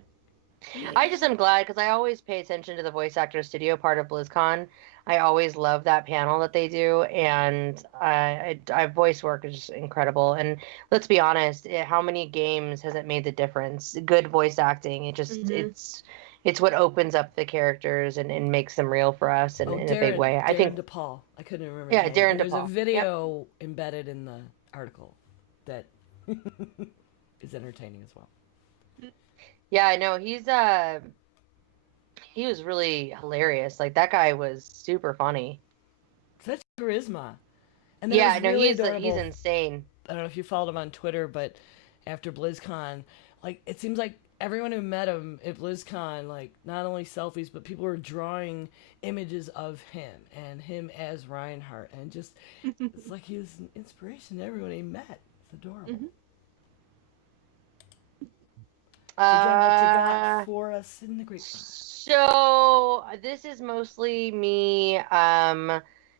I just am glad because I always pay attention to the voice actor studio part of BlizzCon. I always love that panel that they do, and voice work is just incredible. And let's be honest, how many games has it made the difference? Good voice acting, it's what opens up the characters and makes them real for us and in a big way. I think DePaul. I couldn't remember. Yeah, his name. Darren And there's a DePaul. video embedded in the article that is entertaining as well. Yeah, I know he was really hilarious. Like that guy was super funny. Such charisma. And Yeah, was no, really he's adorable. insane. I don't know if you followed him on Twitter, but after BlizzCon, like it seems like everyone who met him at BlizzCon, like not only selfies, but people were drawing images of him and him as Reinhardt, and just it's like he was an inspiration to everyone he met. It's adorable. Mm-hmm. So Jen, what you got for us in the grapevine? So this is mostly me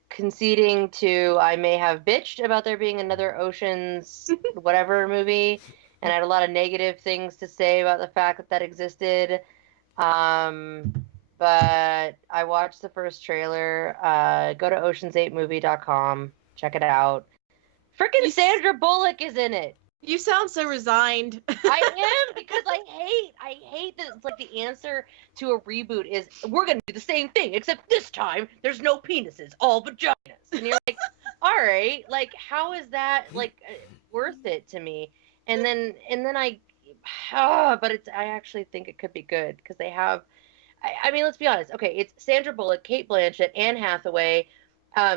conceding to I may have bitched about there being another Ocean's whatever movie, and I had a lot of negative things to say about the fact that that existed. But I watched the first trailer. Go to oceans8movie.com. Check it out. Freaking Sandra Bullock is in it. You sound so resigned. I am, because I hate that it's like the answer to a reboot is we're gonna do the same thing except this time there's no penises, all vaginas, and you're like, all right, like how is that like worth it to me? And then but I actually think it could be good because they have, I mean, let's be honest. Okay, it's Sandra Bullock, Kate Blanchett, Anne Hathaway.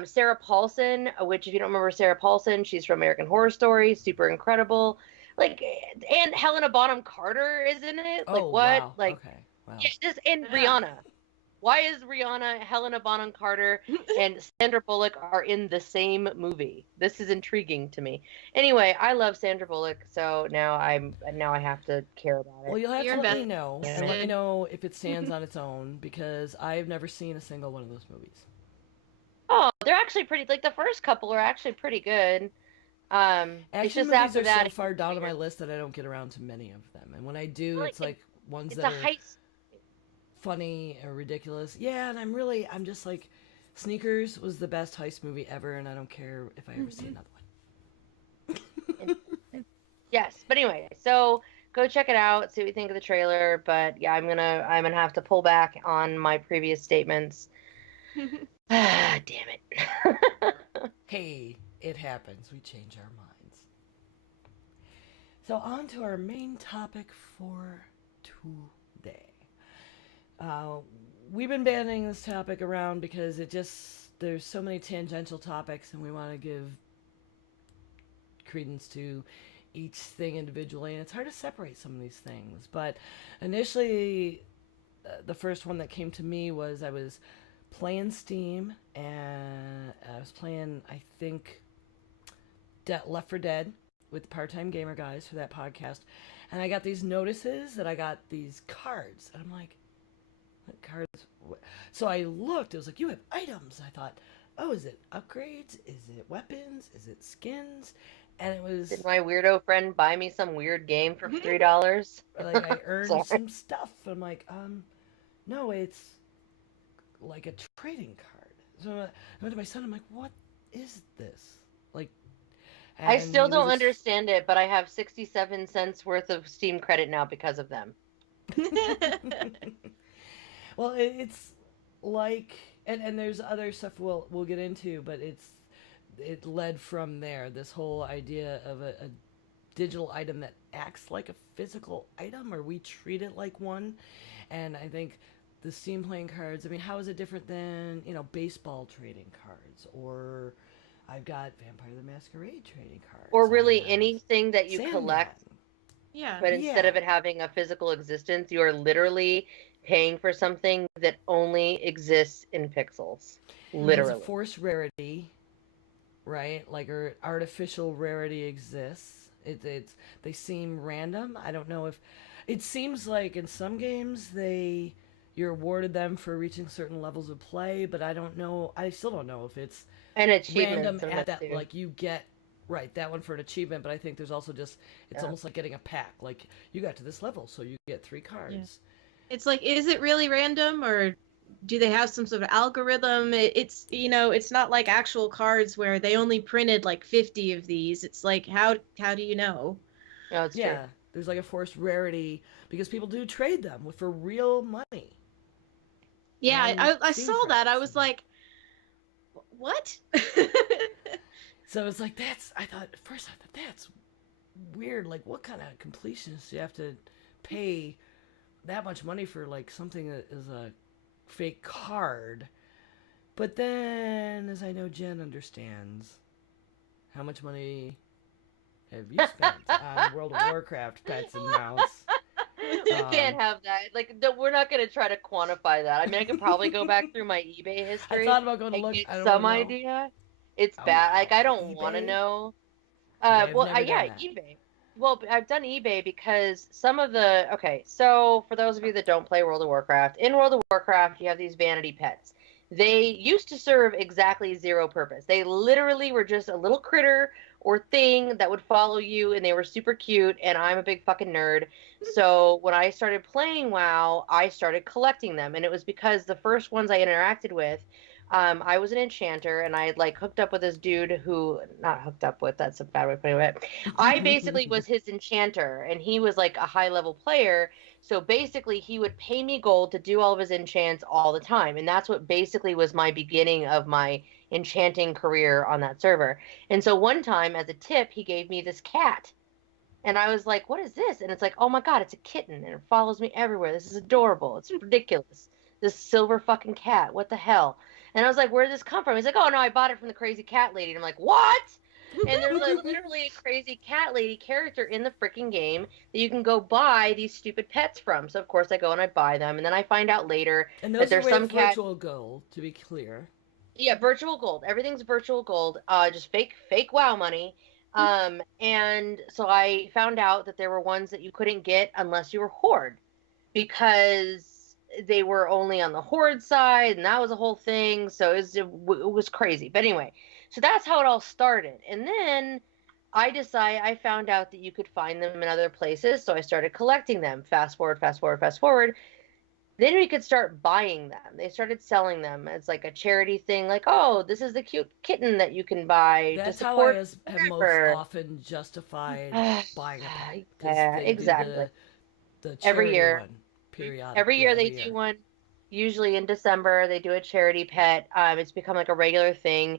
Sarah Paulson, which if you don't remember Sarah Paulson, she's from American Horror Story, super incredible. Like, and Helena Bonham Carter is in it. Like, what? Wow. Like, okay. Wow. yeah, and Rihanna. Why is Rihanna, Helena Bonham Carter, and Sandra Bullock are in the same movie? This is intriguing to me. Anyway, I love Sandra Bullock, so now I have to care about it. Well, you'll have You're to let me invested. know. And let me know if it stands on its own, because I've never seen a single one of those movies. Oh, they're actually pretty. Like the first couple are actually pretty good. Action It's just movies after are that so far down on my list that I don't get around to many of them. And when I do, Well, it's like ones it's that a are heist. funny or ridiculous. Yeah, and I'm just like, Sneakers was the best heist movie ever, and I don't care if I ever see another one. Yes, but anyway, so go check it out, see what you think of the trailer. But yeah, I'm gonna have to pull back on my previous statements. Ah, damn it. Hey, it happens. We change our minds. So on to our main topic for today. We've been banning this topic around because there's so many tangential topics, and we want to give credence to each thing individually, and it's hard to separate some of these things. But initially, the first one that came to me was I was playing Steam, and I was playing, I think, Left for Dead with the Part-Time Gamer guys for that podcast, and I got these notices that I got these cards, and I'm like, what cards? So I looked. It was like, you have items. I thought, oh, is it upgrades? Is it weapons? Is it skins? And it was Did my weirdo friend buy me some weird game for $3? like I earned some stuff. I'm like, no, it's like a trading card. So I went to my son. I'm like, what is this? Like, I and still he don't was understand it, but I have 67 cents worth of Steam credit now because of them. Well, it's like, and there's other stuff we'll get into, but it led from there. This whole idea of a digital item that acts like a physical item, or we treat it like one. And I think the Steam playing cards, I mean, how is it different than, baseball trading cards? Or I've got Vampire the Masquerade trading cards. Or really I have anything that you Sandman. collect, Yeah. but instead of it having a physical existence, you are literally paying for something that only exists in pixels. It's Literally. a forced rarity, right? Like, or artificial rarity exists. It's they seem random. I don't know if it seems like in some games you're awarded them for reaching certain levels of play, but I don't know. I still don't know if it's And random achievements at that, too. like you get right that one for an achievement. But I think there's also just it's almost like getting a pack. Like you got to this level, so you get 3 cards. Yeah. It's like, is it really random, or do they have some sort of algorithm? It's it's not like actual cards where they only printed like 50 of these. It's like, how do you know? No, it's Yeah, true. there's like a forced rarity because people do trade them for real money. Yeah, And I Steam saw that. I credits. was like, what? So it's like I thought that's weird. Like, what kind of completionists do you have to pay that much money for, like, something that is a fake card? But then, as I know Jen understands, how much money have you spent on World of Warcraft pets and mounts? You can't have that. Like, we're not going to try to quantify that. I mean, I can probably go back through my eBay I history thought about going to and look. get I don't some know. idea. It's Oh, bad. wow. Like, I don't want to eBay? know. Okay, I've Well, never yeah, done that. eBay. Well, I've done eBay because some of the okay. So for those of you that don't play World of Warcraft, in World of Warcraft, you have these vanity pets. They used to serve exactly zero purpose. They literally were just a little critter or thing that would follow you, and they were super cute. And I'm a big fucking nerd. So when I started playing WoW, I started collecting them, and it was because the first ones I interacted with, I was an enchanter, and I had like hooked up with this dude who, not hooked up with, that's a bad way of putting it. I basically was his enchanter, and he was like a high level player. So basically, he would pay me gold to do all of his enchants all the time, and that's what basically was my beginning of my enchanting career on that server. And so one time, as a tip, he gave me this cat. And I was like, what is this? And it's like, oh my God, it's a kitten and it follows me everywhere. This is adorable. It's ridiculous. This silver fucking cat. What the hell? And I was like, where did this come from? He's like, oh no, I bought it from the crazy cat lady. And I'm like, what? And there's literally a crazy cat lady character in the freaking game that you can go buy these stupid pets from. So of course I go and I buy them. And then I find out later And that those are there's with some cat. virtual gold, to be clear. Yeah, virtual gold. Everything's virtual gold. Just fake WoW money. And so I found out that there were ones that you couldn't get unless you were Horde, because they were only on the Horde side, and that was a whole thing. So it was crazy. But anyway, so that's how it all started. And then I found out that you could find them in other places, so I started collecting them. Fast forward, fast forward, fast forward. Then we could start buying them. They started selling them as like a charity thing, like, oh, this is the cute kitten that you can buy That's to how support I have most whatever. often justified buying a pet. Yeah, They exactly. do the Every charity year. one, periodic. Every Yeah, year every they year. do one. Usually in December, they do a charity pet. It's become like a regular thing.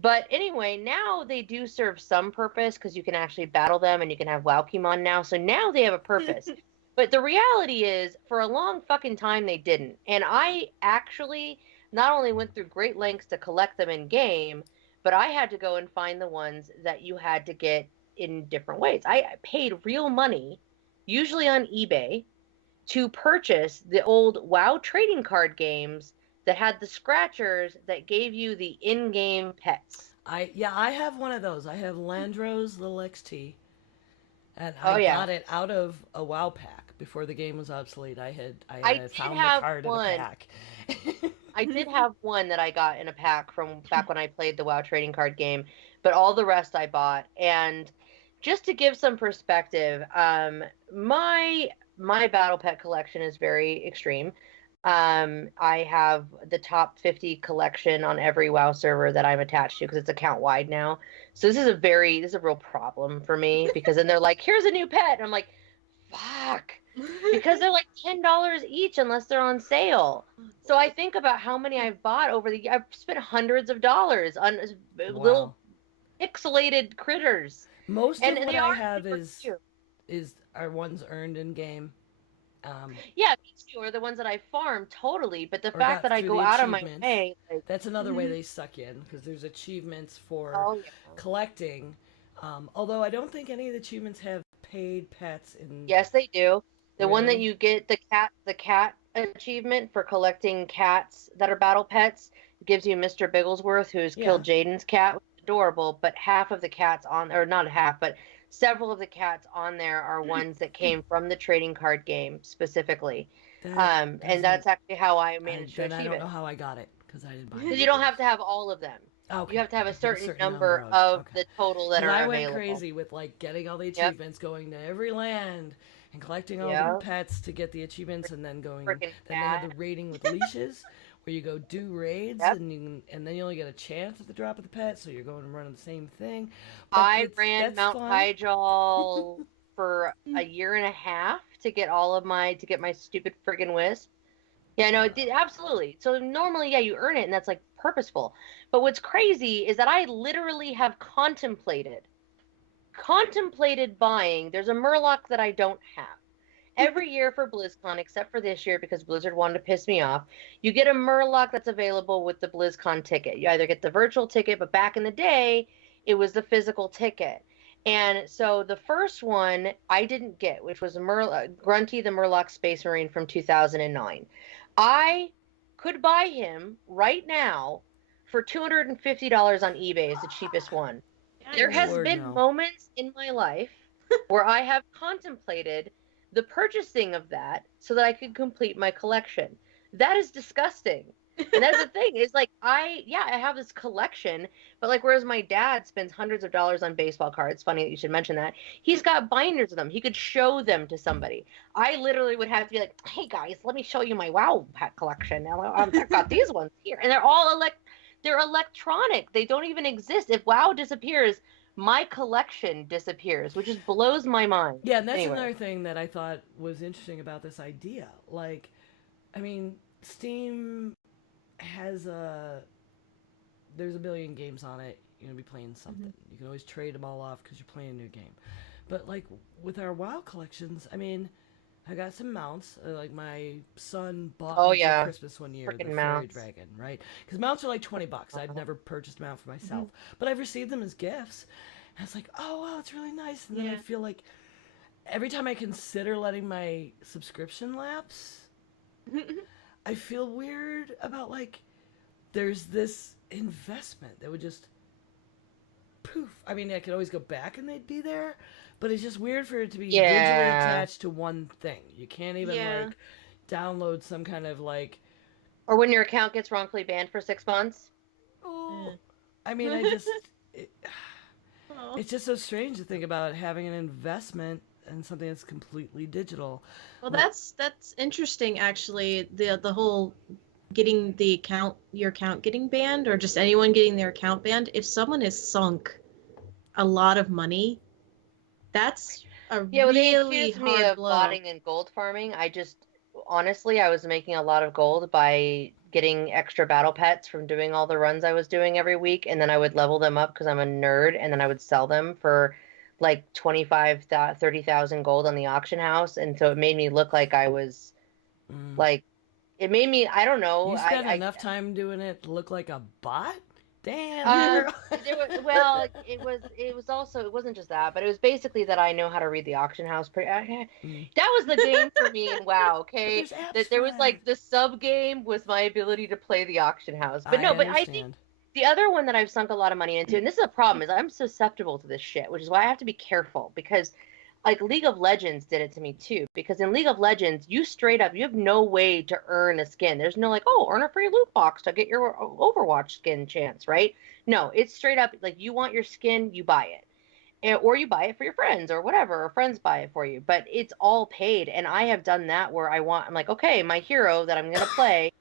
But anyway, now they do serve some purpose because you can actually battle them and you can have Wowkimon now. So now they have a purpose. But the reality is, for a long fucking time, they didn't. And I actually not only went through great lengths to collect them in game, but I had to go and find the ones that you had to get in different ways. I paid real money, usually on eBay, to purchase the old WoW trading card games that had the scratchers that gave you the in-game pets. I have one of those. I have Landro's little XT, and Oh I yeah. got it out of a WoW pack before the game was obsolete. I I had did found the have card in a one. pack. I did have one that I got in a pack from back when I played the WoW trading card game, but all the rest I bought. And just to give some perspective, my battle pet collection is very extreme. I have the top 50 collection on every WoW server that I'm attached to because it's account wide now. So this is a real problem for me because then they're like, here's a new pet. And I'm like, fuck. Because they're like $10 each unless they're on sale. So I think about how many I've bought over the year. I've spent hundreds of dollars on Wow. little pixelated critters. Most And of what they I are have super cute. is are ones earned in game, Yeah, me too, are the ones that I farm totally. But the or fact got that I through go the out of my achievements. way, like, That's another way they suck in because there's achievements for oh yeah. collecting. Although I don't think any of the achievements have paid pets in. Yes, they do. The one that Really? you get, the cat achievement for collecting cats that are battle pets, gives you Mr. Bigglesworth, who's Yeah. killed Jaden's cat, which is adorable. But half of the cats on, or not half, but several of the cats on there are ones that came from the trading card game specifically. That And doesn't. that's actually how I managed to Then I achieve don't it. know how I got it because I didn't buy Because it. you don't have to have all of them. Okay. You have to have a You get certain number of okay. the total that Because are I went available. crazy with like getting all the Yep. achievements, going to every land and collecting all the Yep. pets to get the achievements, and then going. Freaking Then they had the cat. raiding with leashes, where you go do raids, Yep. and then you only get a chance at the drop of the pet, so you're going and running the same thing. But I ran that's Mount fun. Hyjal for a year and a half to get to get my stupid friggin' wisp. Yeah, no, it did absolutely. So normally, yeah, you earn it, and that's like purposeful. But what's crazy is that I literally have contemplated buying. There's a Murloc that I don't have. Every year for BlizzCon, except for this year because Blizzard wanted to piss me off, you get a Murloc that's available with the BlizzCon ticket. You either get the virtual ticket, but back in the day, it was the physical ticket. And so the first one I didn't get, which was Grunty the Murloc Space Marine from 2009. I could buy him right now for $250 on eBay as the cheapest one. There has Lord, been no. moments in my life where I have contemplated the purchasing of that so that I could complete my collection. That is disgusting. And that's the thing is like I have this collection, but like whereas my dad spends hundreds of dollars on baseball cards, funny that you should mention that. He's got binders of them. He could show them to somebody. I literally would have to be like, "Hey guys, let me show you my WoW pet collection. Now I've got these ones here." And they're all they're electronic. They don't even exist. If WoW disappears, my collection disappears, which just blows my mind. Yeah, and that's Anyway. another thing that I thought was interesting about this idea. Like, I mean, Steam has there's a billion games on it. You're gonna be playing something. You can always trade them all off because you're playing a new game. But like with our WoW collections, I mean, I got some mounts. Like my son bought me for Christmas one year, the Frickin' Fairy mounts. Dragon, right? Because mounts are like $20. I'd never purchased a mount for myself, but I've received them as gifts. And it's like, oh wow, it's really nice. And then I feel like every time I consider letting my subscription lapse, I feel weird about like there's this investment that would just poof. I mean, I could always go back and they'd be there, but it's just weird for it to be digitally attached to one thing. You can't even like download some kind of like. Or when your account gets wrongfully banned for 6 months. Oh, I mean, it's just so strange to think about having an investment in something that's completely digital. Well, that's interesting actually. The whole getting your account getting banned, or just anyone getting their account banned. If someone has sunk a lot of money, that's a really they accused hard me of blow. botting and gold farming. Honestly, I was making a lot of gold by getting extra battle pets from doing all the runs I was doing every week, and then I would level them up because I'm a nerd, and then I would sell them for like 25,000, 30,000 gold on the auction house, and so it made me look like I was like, it made me, I don't know. You spent enough time doing it to look like a bot? Damn. It wasn't just that, but it was basically that I know how to read the auction house. That was the game for me in WoW. Okay, that there was like the sub game was my ability to play the auction house. But I think The other one that I've sunk a lot of money into, and this is a problem, is I'm susceptible to this shit, which is why I have to be careful because like League of Legends did it to me too. Because in League of Legends, you straight up, you have no way to earn a skin. There's no like, oh, earn a free loot box to get your Overwatch skin chance, right? No, it's straight up like you want your skin, you buy it. Or you buy it for your friends or whatever, or friends buy it for you. But it's all paid. And I have done that where I'm like, okay, my hero that I'm going to play,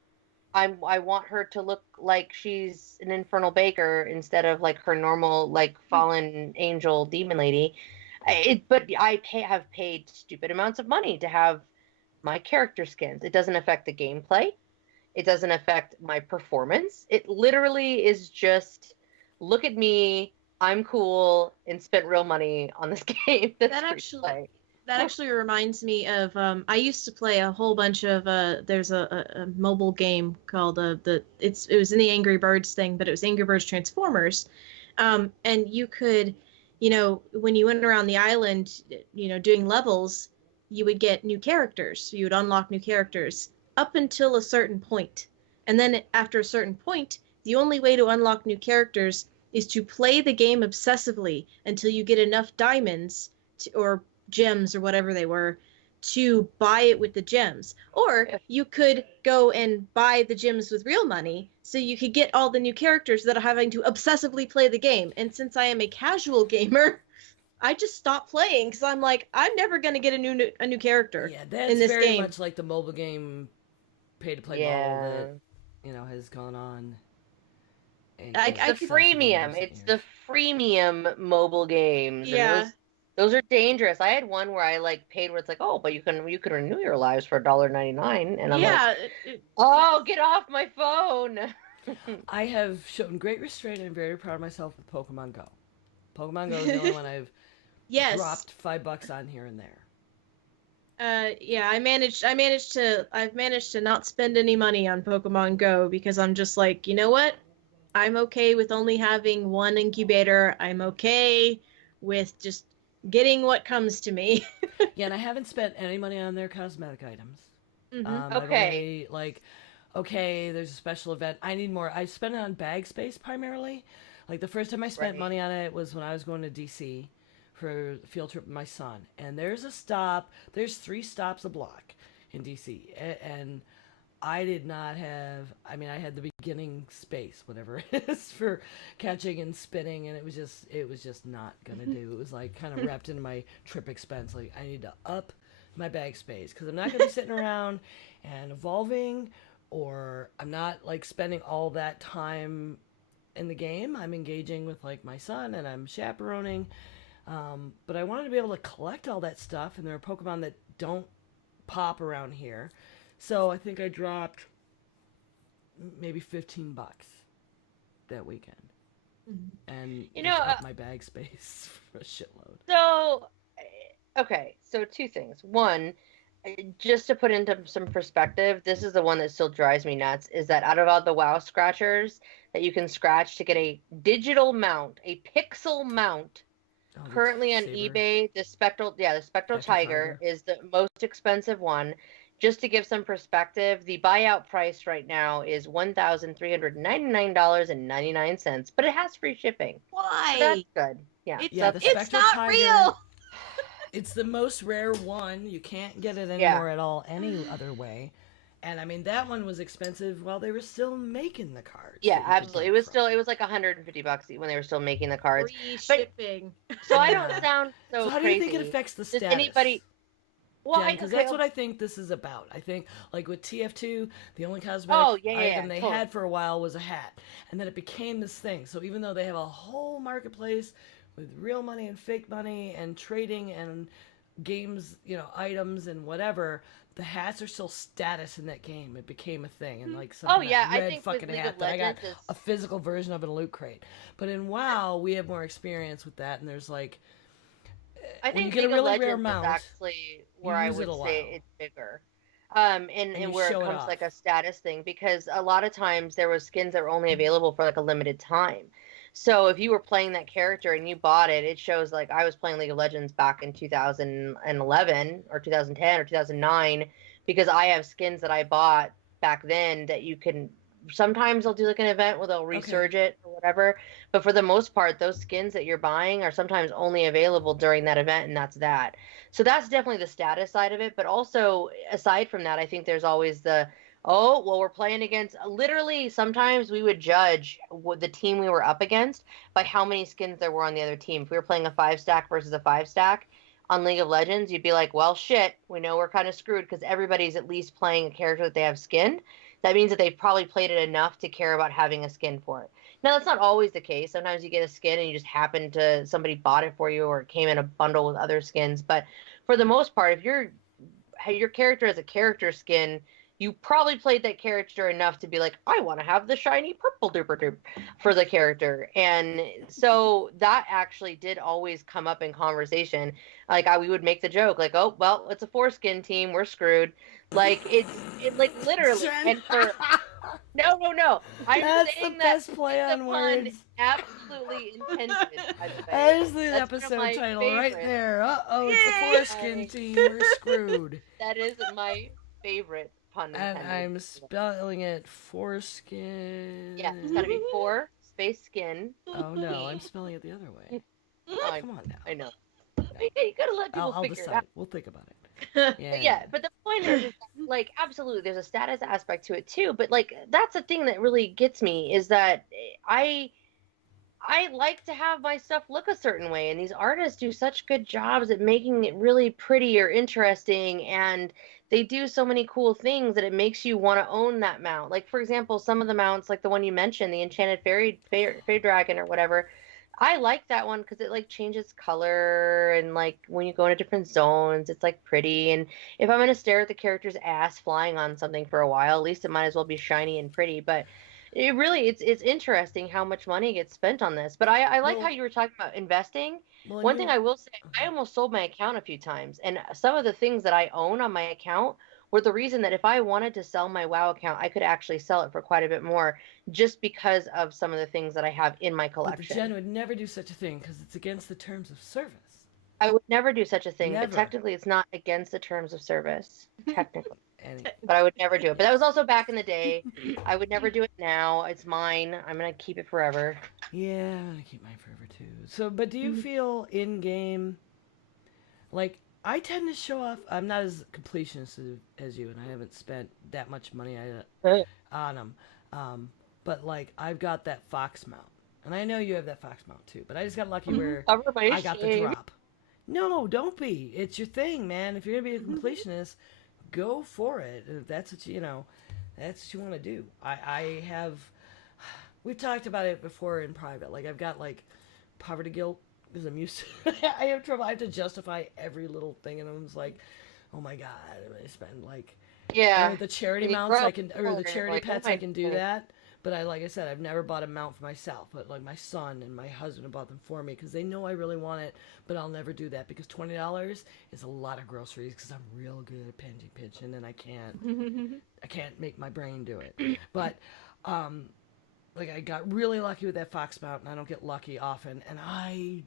I want her to look like she's an infernal baker instead of like her normal like fallen angel demon lady. But have paid stupid amounts of money to have my character skins. It doesn't affect the gameplay. It doesn't affect my performance. It literally is just look at me, I'm cool, and spent real money on this game. That actually reminds me of I used to play a whole bunch of there's a mobile game called it was in the Angry Birds thing, but it was Angry Birds Transformers, and you could, when you went around the island, doing levels, you would get new characters. You would unlock new characters up until a certain point, and then after a certain point, the only way to unlock new characters is to play the game obsessively until you get enough diamonds or gems or whatever they were to buy it with the gems. Or you could go and buy the gems with real money so you could get all the new characters that are having to obsessively play the game. And since I am a casual gamer, I just stopped playing because I'm like, I'm never going to get a new character Yeah, that's in this very game. much like the mobile game pay-to-play model that, has gone on. It's the freemium. It's the freemium mobile games. Yeah. And those are dangerous. I had one where I like paid where it's like, oh, but you can renew your lives for $1.99, and I'm like, oh, get off my phone. I have shown great restraint and I'm very proud of myself with Pokemon Go. Pokemon Go is the only one I've dropped $5 on here and there. Yeah, I've managed to not spend any money on Pokemon Go because I'm just like, you know what? I'm okay with only having one incubator. I'm okay with just getting what comes to me. Yeah, and I haven't spent any money on their cosmetic items. Mm-hmm. Okay. Okay, there's a special event. I need more. I spent it on bag space primarily. Like the first time I spent money on it was when I was going to DC for a field trip with my son. And there's 3 stops a block in DC. And I did not have, I had the beginning space, whatever it is, for catching and spinning, and it was just not gonna do. It was like kind of wrapped into my trip expense. Like I need to up my bag space because I'm not gonna be sitting around and evolving, or I'm not like spending all that time in the game. I'm engaging with like my son and I'm chaperoning, but I wanted to be able to collect all that stuff, and there are Pokemon that don't pop around here. So I think I dropped maybe $15 that weekend, and up my bag space for a shitload. So, okay, so 2 things. One, just to put into some perspective, this is the one that still drives me nuts. Is that out of all the WoW scratchers that you can scratch to get a digital mount, a pixel mount. Currently on eBay, the Spectral Tiger is the most expensive one. Just to give some perspective, the buyout price right now is $1,399.99, but it has free shipping. Why? So that's good. Yeah. It's not real. It's the most rare one. You can't get it anymore at all any other way. And that one was expensive while they were still making the cards. Yeah, absolutely. It was like $150 when they were still making the cards. Free shipping. So I don't sound so how crazy. Do you think it affects the status? Does anybody? Well, because that's what I think this is about. I think, like with TF2, the only cosmetic item they had for a while was a hat. And then it became this thing. So even though they have a whole marketplace with real money and fake money and trading and games, items and whatever, the hats are still status in that game. It became a thing. And like I think fucking hat that I got a physical version of in a loot crate. But in WoW, we have more experience with that. And there's like... I think League of Legends is actually where I would say it's bigger. And where it comes like a status thing, because a lot of times there was skins that were only available for like a limited time. So if you were playing that character and you bought it, it shows like I was playing League of Legends back in 2011 or 2010 or 2009 because I have skins that I bought back then that you can sometimes they'll do like an event where they'll resurge it or whatever. But for the most part, those skins that you're buying are sometimes only available during that event, and that's that. So that's definitely the status side of it. But also, aside from that, I think there's always the, oh, well, we're playing against, literally, sometimes we would judge the team we were up against by how many skins there were on the other team. If we were playing a 5-stack versus a 5-stack on League of Legends, you'd be like, well, shit, we know we're kind of screwed because everybody's at least playing a character that they have skinned. That means that they've probably played it enough to care about having a skin for it. Now, that's not always the case. Sometimes you get a skin and you just happen to, somebody bought it for you or it came in a bundle with other skins. But for the most part, if your character has a character skin, you probably played that character enough to be like, I want to have the shiny purple duper dupe for the character. And so that actually did always come up in conversation. Like we would make the joke, like, oh, well, it's a 4-skin team, we're screwed. Like like literally. And for no. I'm That's saying the that best play the on pun words. absolutely intended. By the way. There's the That's one of episode my title right favorites. there. Uh-oh, it's Yay! the foreskin team. We're screwed. That is my favorite pun And intended. I'm spelling it foreskin. Yeah, it's gotta be 4 space skin. Oh no, I'm spelling it the other way. I, Come on now. I know. Hey, you gotta let people I'll figure it decide. out. We'll think about it. But the point is that, like, absolutely, there's a status aspect to it too. But like, that's the thing that really gets me is that I like to have my stuff look a certain way, and these artists do such good jobs at making it really pretty or interesting, and they do so many cool things that it makes you want to own that mount. Like, for example, some of the mounts, like the one you mentioned, the Enchanted Fairy Dragon or whatever, I like that one because it like changes color, and like when you go into different zones, it's like pretty. And if I'm gonna stare at the character's ass flying on something for a while, at least it might as well be shiny and pretty. But it really, it's interesting how much money gets spent on this. But I like how you were talking about investing. One thing I will say, I almost sold my account a few times, and some of the things that I own on my account were the reason that if I wanted to sell my WoW account, I could actually sell it for quite a bit more just because of some of the things that I have in my But the collection. Jen would never do such a thing because it's against the terms of service. I would never do such a thing, Never. but technically it's not against the terms of service, technically. Anyway. But I would never do it. But that was also back in the day. I would never do it now. It's mine. I'm going to keep it forever. Yeah, I'm gonna keep mine forever too. So, but do you feel in game, like I tend to show off? I'm not as completionist as you, and I haven't spent that much money on them. But like I've got that fox mount, and I know you have that fox mount too. But I just got lucky where I got the drop. No, don't be. It's your thing, man. If you're gonna be a completionist, go for it. If that's what that's what you want to do. I have. We've talked about it before in private. Like I've got like poverty guilt because I'm used to. I have trouble. I have to justify every little thing, and I'm just like, oh my god, I spend like the charity mounts I can, or the charity pets I can do that. But like I said, I've never bought a mount for myself. But like my son and my husband have bought them for me because they know I really want it. But I'll never do that because $20 is a lot of groceries because I'm real good at pinching, and I can't make my brain do it. But like I got really lucky with that fox mount, and I don't get lucky often, and I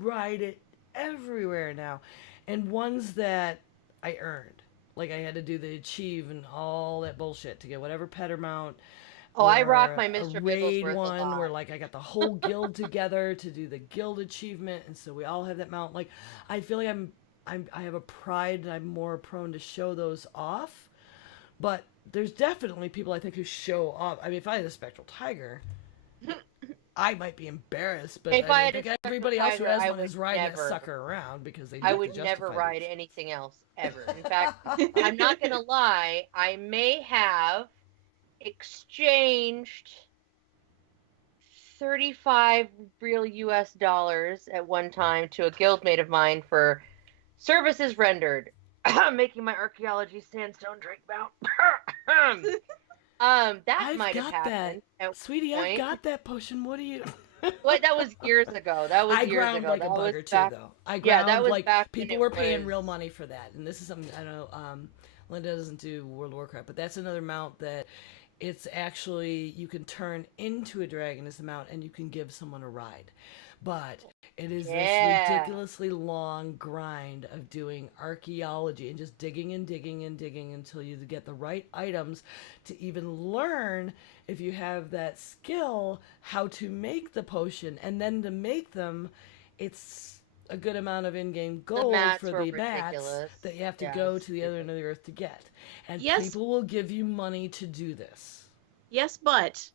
ride it everywhere now, and ones that I earned, like I had to do the achieve and all that bullshit to get whatever petter mount. Oh, I rock my Mr. Mr. raid Bigglesworth one a lot. where like I got the whole guild together to do the guild achievement, and so we all have that mount. Like I feel like I have a pride, and I'm more prone to show those off, but there's definitely people I think who show off. I mean, if I had a spectral tiger, I might be embarrassed, but If I I think had a everybody Spectral else who Tiger, has I one is would riding that never- sucker around because they. I have to would never justify ride it. anything else ever. In fact, I'm not gonna lie. I may have exchanged 35 real US dollars at one time to a guildmate of mine for services rendered, making my archaeology sandstone drink mount. That I've might have got that. happened. At Sweetie, one I've point. got that potion. What do you? Well, that was years ago. That was I years ground ago. like That a was bugger back- too, though. I ground Yeah, that was like back when people it were paying was- real money for that, and this is something I know. Linda doesn't do World of Warcraft, but that's another mount that it's actually you can turn into a dragon as a mount, and you can give someone a ride. but it is this Yeah. ridiculously long grind of doing archaeology and just digging and digging and digging until you get the right items to even learn, if you have that skill, how to make the potion. And then to make them, it's a good amount of in-game The gold mats for were the mats ridiculous. that you have to Yeah, go it's to the other end stupid. of the earth to get. And Yes. people will give you money to do this. Yes, but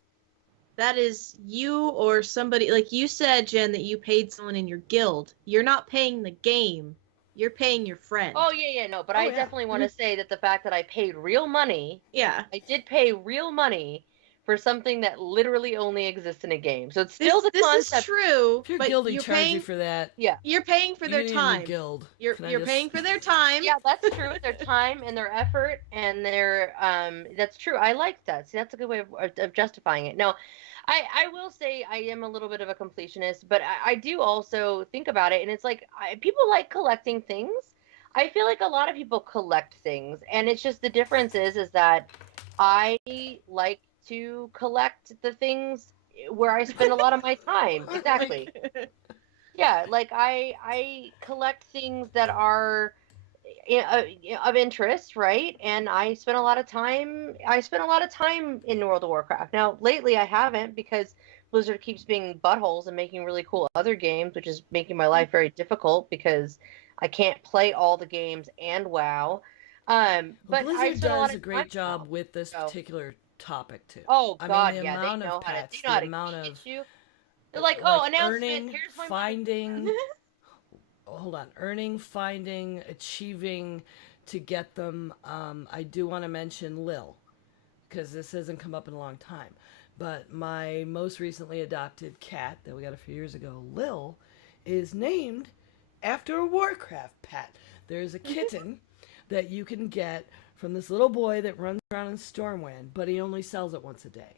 that is you or somebody, like you said, Jen, that you paid someone in your guild. You're not paying the game. You're paying your friend. Oh yeah, no, but Oh, I yeah. definitely want to say that the fact that I paid real money, Yeah. I did pay real money for something that literally only exists in a game. So it's still the This is concept. true, If your but guild you're charge paying, you for that, Yeah. you're paying for you their need a new time. guild. You're Can I you're just- paying for their time. Yeah, that's true. Their time and their effort and their that's true. I like that. See, that's a good way of justifying it. No, I will say I am a little bit of a completionist, but I do also think about it, and it's like people like collecting things. I feel like a lot of people collect things, and it's just the difference is that I like to collect the things where I spend a lot of my time. Exactly. Yeah, like I collect things that are of interest, right? And I spent a lot of time. I spent a lot of time in World of Warcraft. Now, lately, I haven't because Blizzard keeps being buttholes and making really cool other games, which is making my life very difficult because I can't play all the games and WoW. Well, But I Blizzard spent a lot does a of time great job now. with this So, particular topic too. oh I mean, God, the yeah, they amount know of how to. pets, They know the how to amount get of you. They're like, oh, like announcement. earning, Here's my money. finding. Hold on, earning, finding, achieving to get them. I do want to mention Lil, because this hasn't come up in a long time. But my most recently adopted cat that we got a few years ago, Lil, is named after a Warcraft pet. There's a kitten that you can get from this little boy that runs around in Stormwind, but he only sells it once a day.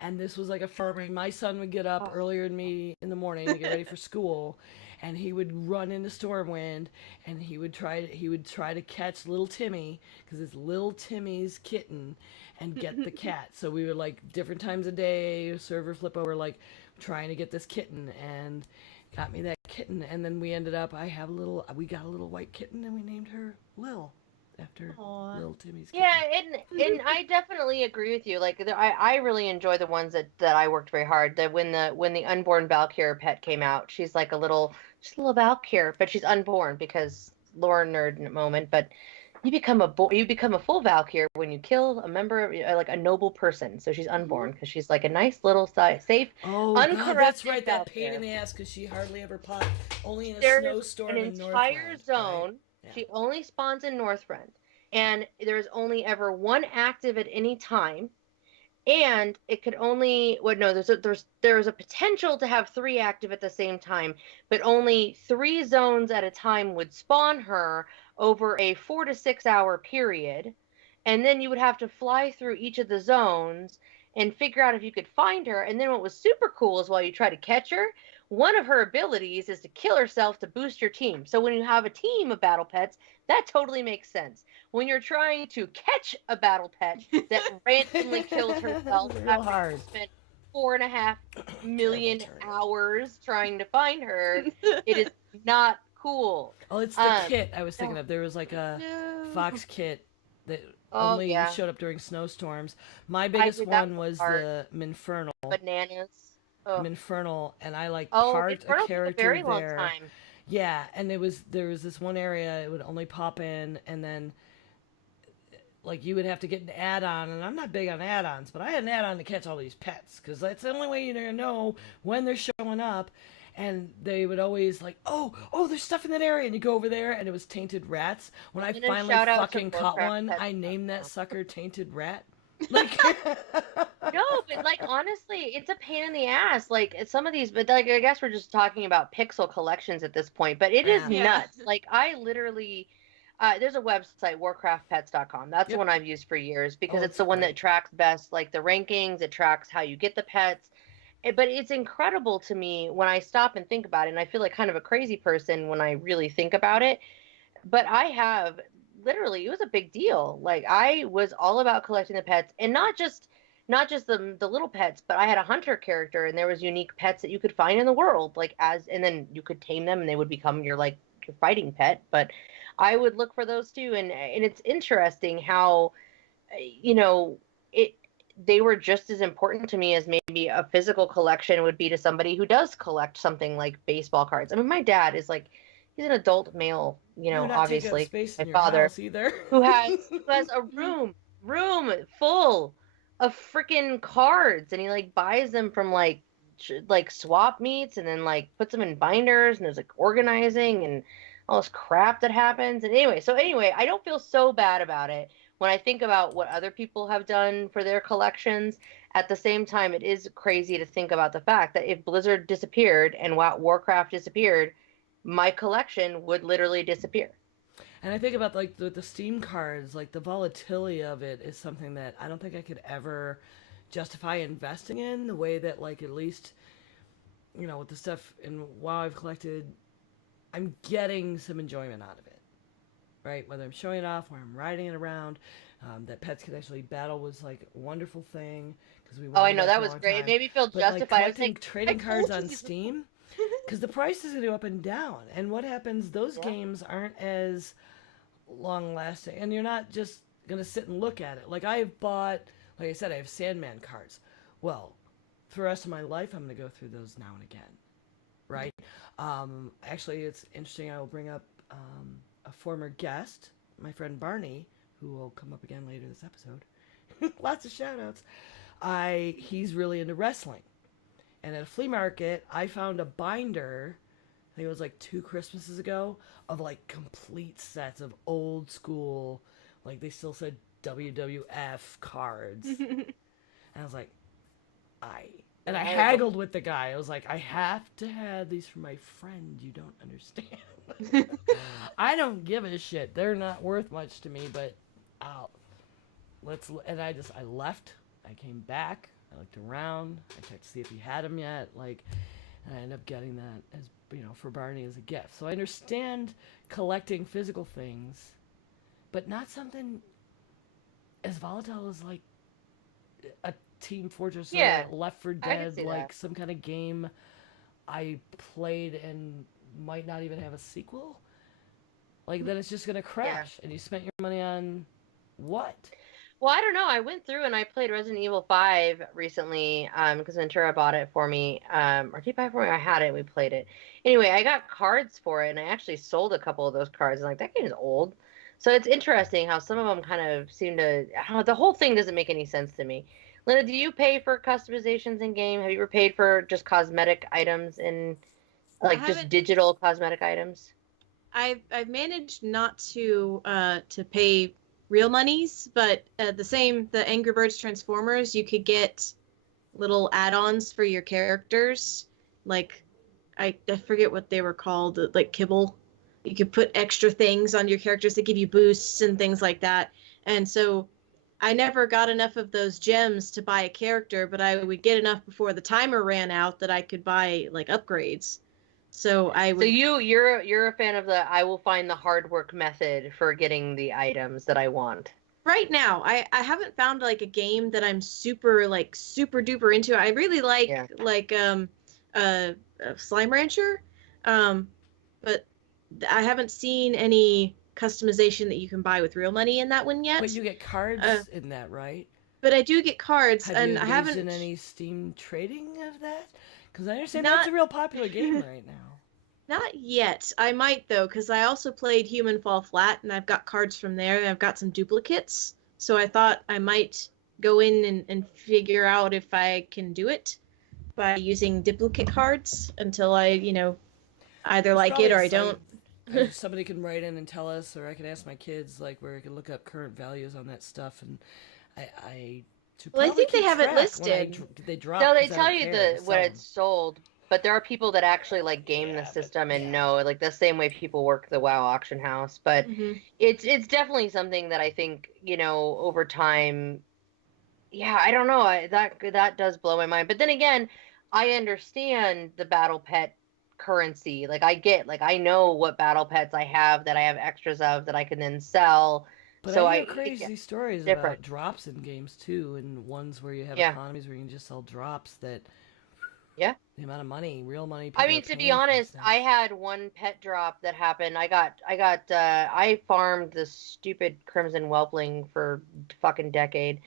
And this was like a farming. My son would get up earlier than me in the morning to get ready for school, and he would run into Stormwind, and he would try to catch little Timmy, because it's little Timmy's kitten, and get the cat. So we would, like, different times a day, server flip over, like trying to get this kitten, and got me that kitten. And then we ended up, we got a little white kitten, and we named her Lil, after Aw. little Timmy's kitten. Yeah, and I definitely agree with you. Like, I really enjoy the ones that I worked very hard. That when the unborn Valkyr pet came out, she's like just a little Valkyr, but she's unborn because lore nerd moment. But you become a full Valkyr when you kill a member of like a noble person. So she's unborn because she's like a nice little safe, Oh, uncorrupted God, that's right. That Valkyr. pain in the ass, because she hardly ever popped. Only in a There's snowstorm an in entire Northrend, zone. right? Yeah. She only spawns in Northrend, and there's only ever one active at any time. And it could only no, there's a potential to have three active at the same time, but only 3 zones at a time would spawn her over a 4 to 6 hour period. And then you would have to fly through each of the zones and figure out if you could find her. And then what was super cool is while you try to catch her, one of her abilities is to kill herself to boost your team. So when you have a team of battle pets, that totally makes sense. When you're trying to catch a battle pet that randomly kills herself Real after hard. you spent 4.5 million Terrible turn. hours trying to find her, it is not cool. Oh, it's the kit I was thinking of. There was like a No. fox kit that Oh, only yeah. showed up during snowstorms. My biggest did that one one was part. the Minfernal. Bananas. Oh, Minfernal, and I like oh part it a took a character very long there. time. Yeah, and there was this one area it would only pop in, and then like you would have to get an add-on, and I'm not big on add-ons, but I had an add-on to catch all these pets, because that's the only way you're gonna know when they're showing up. And they would always like, oh, there's stuff in that area, and you go over there, and it was tainted rats. When I And a finally shout out to fucking caught Warcraft one, Pets. I named that sucker Tainted Rat. Like, No, but like honestly, it's a pain in the ass. Like some of these, but like I guess we're just talking about pixel collections at this point. But it is Yeah. nuts. Like I literally, there's a website, warcraftpets.com. That's the Yep. one I've used for years because Oh, it's the one great. that tracks best, like the rankings. It tracks how you get the pets. But it's incredible to me when I stop and think about it. And I feel like kind of a crazy person when I really think about it. But I have literally, it was a big deal. Like I was all about collecting the pets and not just not just the little pets, but I had a hunter character, and there was unique pets that you could find in the world, like and then you could tame them, and they would become your like your fighting pet. But I would look for those too, and it's interesting how you know it they were just as important to me as maybe a physical collection would be to somebody who does collect something like baseball cards. I mean, my dad is like he's an adult male, You're not taking up obviously space my in your father house either. who has a room full of freaking cards, and he like buys them from like swap meets, and then like puts them in binders, and there's like organizing and all this crap that happens. And anyway, I don't feel so bad about it when I think about what other people have done for their collections. At the same time, it is crazy to think about the fact that if Blizzard disappeared and Warcraft disappeared, my collection would literally disappear. And I think about like the Steam cards, like the volatility of it is something that I don't think I could ever justify investing in the way that like at least with the stuff in WoW I've collected, I'm getting some enjoyment out of it, right? Whether I'm showing it off, or I'm riding it around, that pets could actually battle was like a wonderful thing because we Oh, I wanted know that that for a was long great. It time. made me feel But like justified. I was collecting like, trading I cards told on you. Steam, because the price is going to go up and down, and what happens? Those Yeah. games aren't as long lasting, and you're not just gonna sit and look at it. Like I've bought, like I said, I have Sandman cards. Well, for the rest of my life, I'm gonna go through those now and again, right? Actually, it's interesting. I will bring up a former guest, my friend Barney, who will come up again later this episode. Lots of shout outs. He's really into wrestling, and at a flea market, I found a binder. I think it was like 2 Christmases ago, of like complete sets of old school, like they still said WWF cards. And I was like, and I haggled with the guy. I was like, I have to have these for my friend. You don't understand. I don't give a shit. They're not worth much to me, but and I left. I came back. I looked around. I checked to see if he had them yet. Like, and I ended up getting that as for Barney as a gift. So I understand collecting physical things, but not something as volatile as like a Team Fortress Yeah, or Left 4 I can Dead, see like that. some kind of game I played and might not even have a sequel. Like then it's just gonna crash, and you spent your money on what? Well, I don't know. I went through and I played Resident Evil 5 recently, because Ventura bought it for me. Or did he buy it for me? I had it. We played it. Anyway, I got cards for it, and I actually sold a couple of those cards. And like that game is old, so it's interesting how some of them kind of seem to. How the whole thing doesn't make any sense to me. Linda, do you pay for customizations in game? Have you ever paid for just cosmetic items in, I like just haven't. digital cosmetic items? I've managed not to pay real monies, but the Angry Birds Transformers, you could get little add-ons for your characters, like I forget what they were called, like kibble. You could put extra things on your characters that give you boosts and things like that. And so I never got enough of those gems to buy a character, but I would get enough before the timer ran out that I could buy like upgrades. So I So would you're a fan of the I will find the hard work method for getting the items that I want. right now I haven't found like a game that I'm super duper into. I really Yeah. like Slime Rancher, um but I haven't seen any customization that you can buy with real money in that one yet. But you get cards uh, in that, right? but I do get cards, Have and you I engaged in haven't. any Steam trading of that? Because I understand that's Not a real popular game right now. not yet. I might though, because I also played Human Fall Flat, and I've got cards from there, and I've got some duplicates. So I thought I might go in and figure out if I can do it by using duplicate cards until I, either There's like probably it or a I site. don't. Somebody can write in and tell us, or I can ask my kids, like where I can look up current values on that stuff, and I should Well, I probably think they keep have it track when listed. they drop. No, they 'Cause I tell don't you care to what sell 'em. it's sold, but there are people that actually like game the Yeah, system and yeah. know, like the same way people work the WoW auction house. But Hmm. it's definitely something that I think, over time, yeah, I don't know, that does blow my mind. But then again, I understand the battle pet currency. Like I know what battle pets I have that I have extras of that I can then sell But So I hear yeah, crazy stories different. about drops in games too, and ones where you have Yeah, economies where you can just sell drops that yeah. the amount of money, real money I people are mean, to be paying for honest, stuff. I had one pet drop that happened. I farmed the stupid Crimson Whelpling for fucking decade.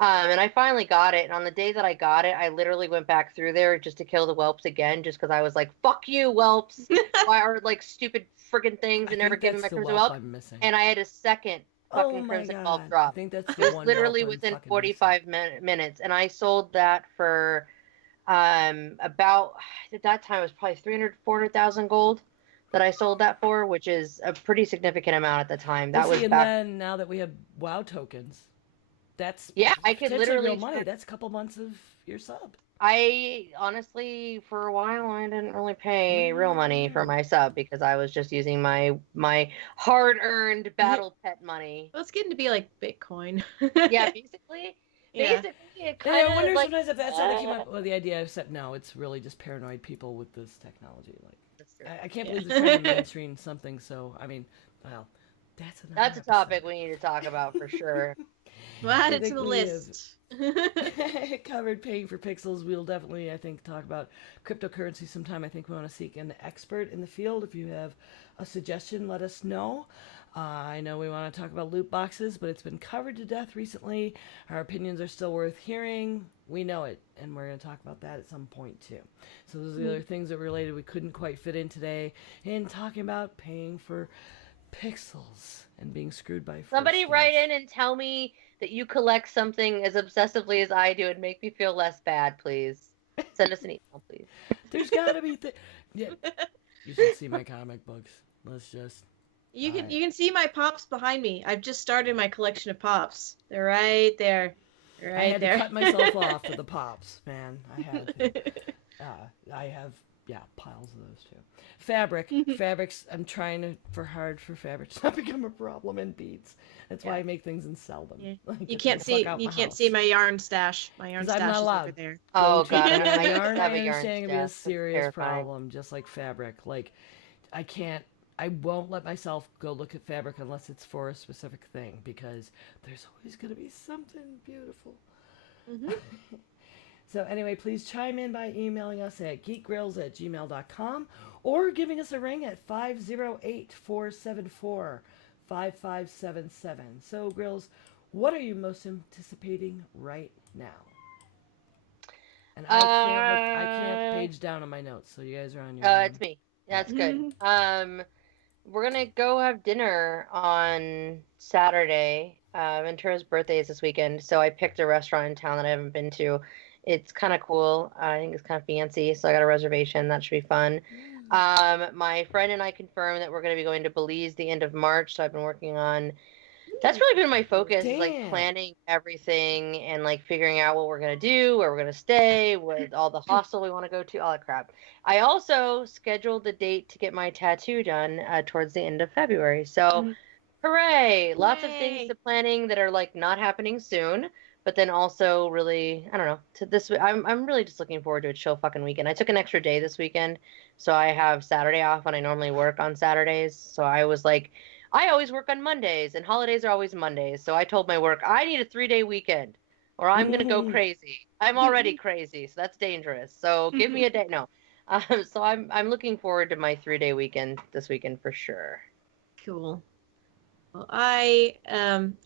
And I finally got it. And on the day that I got it, I literally went back through there just to kill the whelps again, just because I was like, fuck you, whelps. Why are like stupid freaking things I and never think give me that's my the Crimson whelp Whelp? I'm missing. And I had a second Oh fucking my Crimson Whelp god. I drop. think that's the Just one whelp literally I'm within fucking missing. 45 minutes. And I sold that for about at that time it was probably 400,000 gold that I sold that for, which is a pretty significant amount at the time. Well, That was see, and back. then now that we have WoW tokens, that's Yeah, I could potentially real literally money. turn. That's a couple months of your sub. I honestly, for a while, I didn't really pay real money for Mm. my sub because I was just using my hard-earned battle pet money. Well, it's getting to be like Bitcoin. Yeah, basically, Yeah. it And I kind wonder of like. sometimes if that's how they came up with the idea. Except no, it's really just paranoid people with this technology. Like, That's true. I can't Yeah. believe they're trying to mainstream something. So I mean, well, that's another That's a topic episode. we need to talk about for sure. We'll add I it to think the we have list. covered paying for pixels. We'll definitely, I think, talk about cryptocurrency sometime. I think we want to seek an expert in the field. If you have a suggestion, let us know. I know we want to talk about loot boxes, but it's been covered to death recently. Our opinions are still worth hearing. We know it, and we're going to talk about that at some point too. So those are the other things that related we couldn't quite fit in today. In talking about paying for pixels and being screwed by Somebody first write skins. in and tell me that you collect something as obsessively as I do and make me feel less bad, please. Send us an email, please. There's gotta be yeah. You should see my comic books. Let's just. You can see my pops behind me. I've just started my collection of pops. They're right there. I Right had there. to cut myself off for the pops, man. I had to. I have piles of those too. Fabrics. I'm trying hard for fabrics to not become a problem in beads. That's why I make things and sell them. Yeah. Like, You get can't the see fuck out you my can't house. see my yarn stash. My yarn 'Cause I'm stash not is allowed. over there. Oh Go god, to I used yarn. to have I a yarn understand it can be a stash. That's serious terrifying. problem, just like fabric. Like, I can't. I won't let myself go look at fabric unless it's for a specific thing because there's always going to be something beautiful. Mm-hmm. So anyway, please chime in by emailing us at geekgrills@gmail.com or giving us a ring at 508-474-5577. So Grills, what are you most anticipating right now? And I can't page down on my notes, so you guys are on your own. It's me. That's Alright. good. We're gonna go have dinner on Saturday. Ventura's birthday is this weekend, so I picked a restaurant in town that I haven't been to. It's kind of cool. I think it's kind of fancy, so I got a reservation. That should be fun. My friend and I confirmed that we're gonna be going to Belize the end of March, so I've been working on. That's really been my focus, is like Damn. planning everything and like figuring out what we're gonna do, where we're gonna stay, with all the hostel we want to go to, all that crap. I also scheduled the date to get my tattoo done towards the end of February. So, hooray! Lots of things Hooray. to planning that are like not happening soon, but then also really, I don't know. To this, I'm really just looking forward to a chill fucking weekend. I took an extra day this weekend, so I have Saturday off when I normally work on Saturdays. So I was like, I always work on Mondays, and holidays are always Mondays. So I told my work, I need a 3-day weekend, or I'm gonna go crazy. I'm already crazy, so that's dangerous. So give me a day. No. So I'm looking forward to my 3-day weekend this weekend for sure. Cool. Well,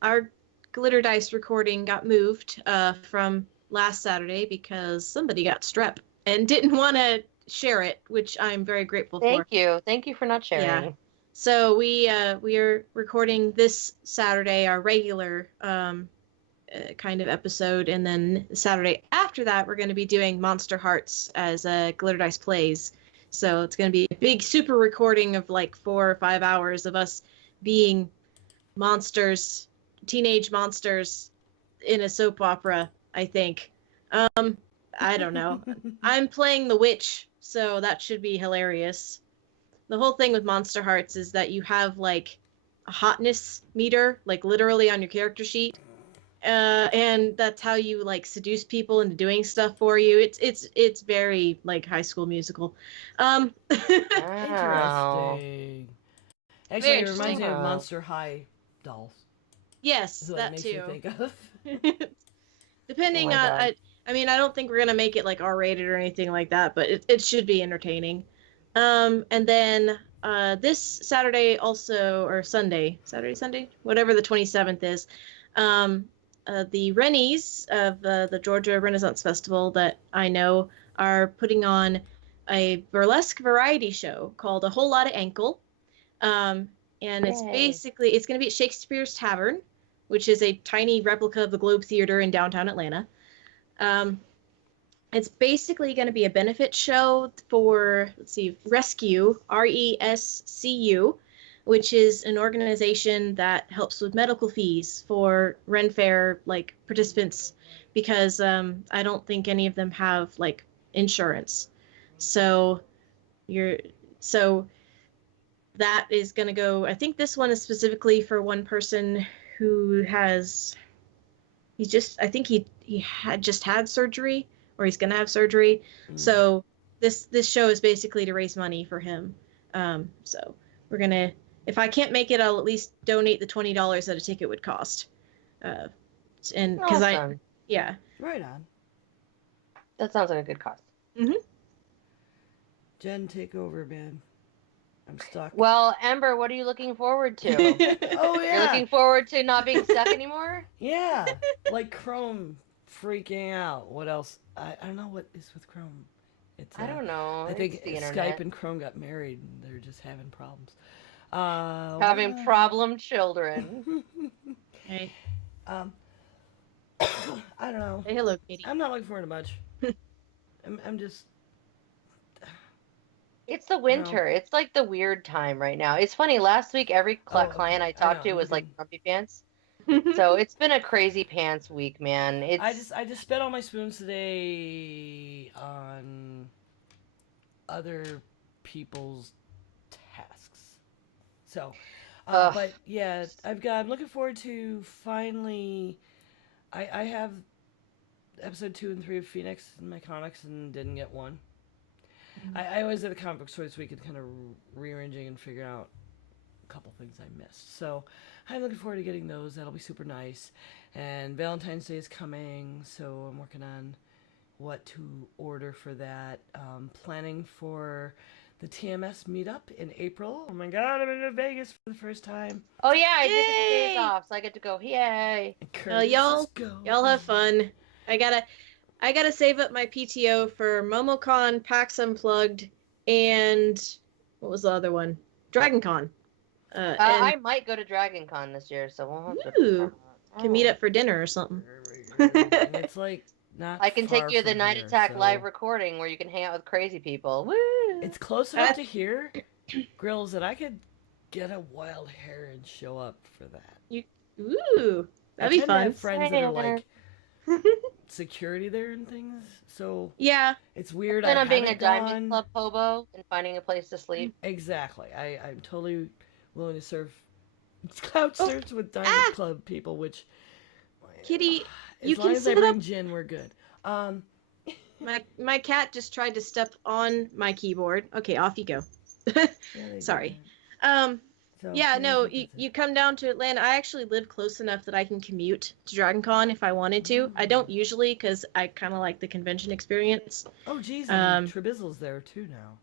our glitter dice recording got moved from last Saturday because somebody got strep and didn't want to share it, which I'm very grateful for. Thank you for not sharing. Yeah. So we are recording this Saturday our regular kind of episode, and then Saturday after that we're going to be doing Monster Hearts as Glitter Dice Plays. So it's going to be a big super recording of like 4 or 5 hours of us being monsters, teenage monsters in a soap opera, I think. I don't know. I'm playing the witch, so that should be hilarious. The whole thing with Monster Hearts is that you have like a hotness meter, like literally on your character sheet. And that's how you like seduce people into doing stuff for you. It's very like High School Musical. Wow. Interesting. Actually, it reminds me of Wow. Monster High dolls. Yes, is what it that makes me too. think of. Depending Oh my on, God. I mean, I don't think we're gonna make it like R-rated or anything like that, but it should be entertaining. And then this Saturday also, or Sunday, whatever the 27th is, um, the Rennies of the Georgia Renaissance Festival that I know are putting on a burlesque variety show called A Whole Lot of Ankle. Um, and it's Yay. it's going to be at Shakespeare's Tavern, which is a tiny replica of the Globe Theater in downtown Atlanta. Um, it's basically going to be a benefit show for, let's see, Rescue, RESCU, which is an organization that helps with medical fees for Ren Fair like participants, because I don't think any of them have like insurance. So you're so that is going to go. I think this one is specifically for one person who has. I think he had just had surgery, or he's going to have surgery. So this show is basically to raise money for him. So we're gonna. If I can't make it, I'll at least donate the $20 that a ticket would cost. And because Awesome. yeah. Right on. That sounds like a good cause. Jen, take over, man. I'm stuck. Well, Ember, what are you looking forward to? Oh You're yeah. looking forward to not being stuck anymore? Yeah. Like Chrome freaking out. What else? I don't know what is with Chrome. It's I don't know. I think It's the Skype internet. and Chrome got married and they're just having problems. Having problem children. Hey, I don't know. say hello, Katie. I'm not looking forward to much. I'm just It's the winter. It's like the weird time right now. It's funny. Last week, every client I talked to was like grumpy pants. So it's been a crazy pants week, man. It's I just spent all my spoons today on other people's tasks. So, Ugh. but yeah, I'm looking forward to finally. I have episode 2 and 3 of Phoenix in my comics and didn't get one. I always at the comic book store this weekend, kind of rearranging and figuring out a couple things I missed. So I'm looking forward to getting those. That'll be super nice. And Valentine's Day is coming, so I'm working on what to order for that. Planning for the TMS meetup in April. Oh my god, I'm in Vegas for the first time. oh yeah, I did get the Yay! days off, so I get to go. Yay! Y'all have fun. I gotta save up my PTO for MomoCon, PAX Unplugged, and what was the other one? DragonCon. And I might go to Dragon Con this year, so we'll have to. Ooh, can meet up for dinner or something. And it's like not. I can take far you to the from Night here, Attack so live recording where you can hang out with crazy people. Woo! It's close enough to here, Grills, that I could get a wild hair and show up for that. Ooh, I that'd be tend to fun. have friends that are like security there and things, so Yeah. it's weird. Then I I'm being a haven't Diamond gone- Club hobo and finding a place to sleep. Exactly. I'm totally willing to serve couch surfs with Diamond Club people, which Kitty, as you long can as I sit bring up. gin, we're good. My cat just tried to step on my keyboard. Okay, off you go. Yeah, they Sorry. do. So, Yeah, no, I think that's it. you come down to Atlanta. I actually live close enough that I can commute to DragonCon if I wanted to. I don't usually because I kind of like the convention experience. Oh, geez, and Trebizzle's there too now.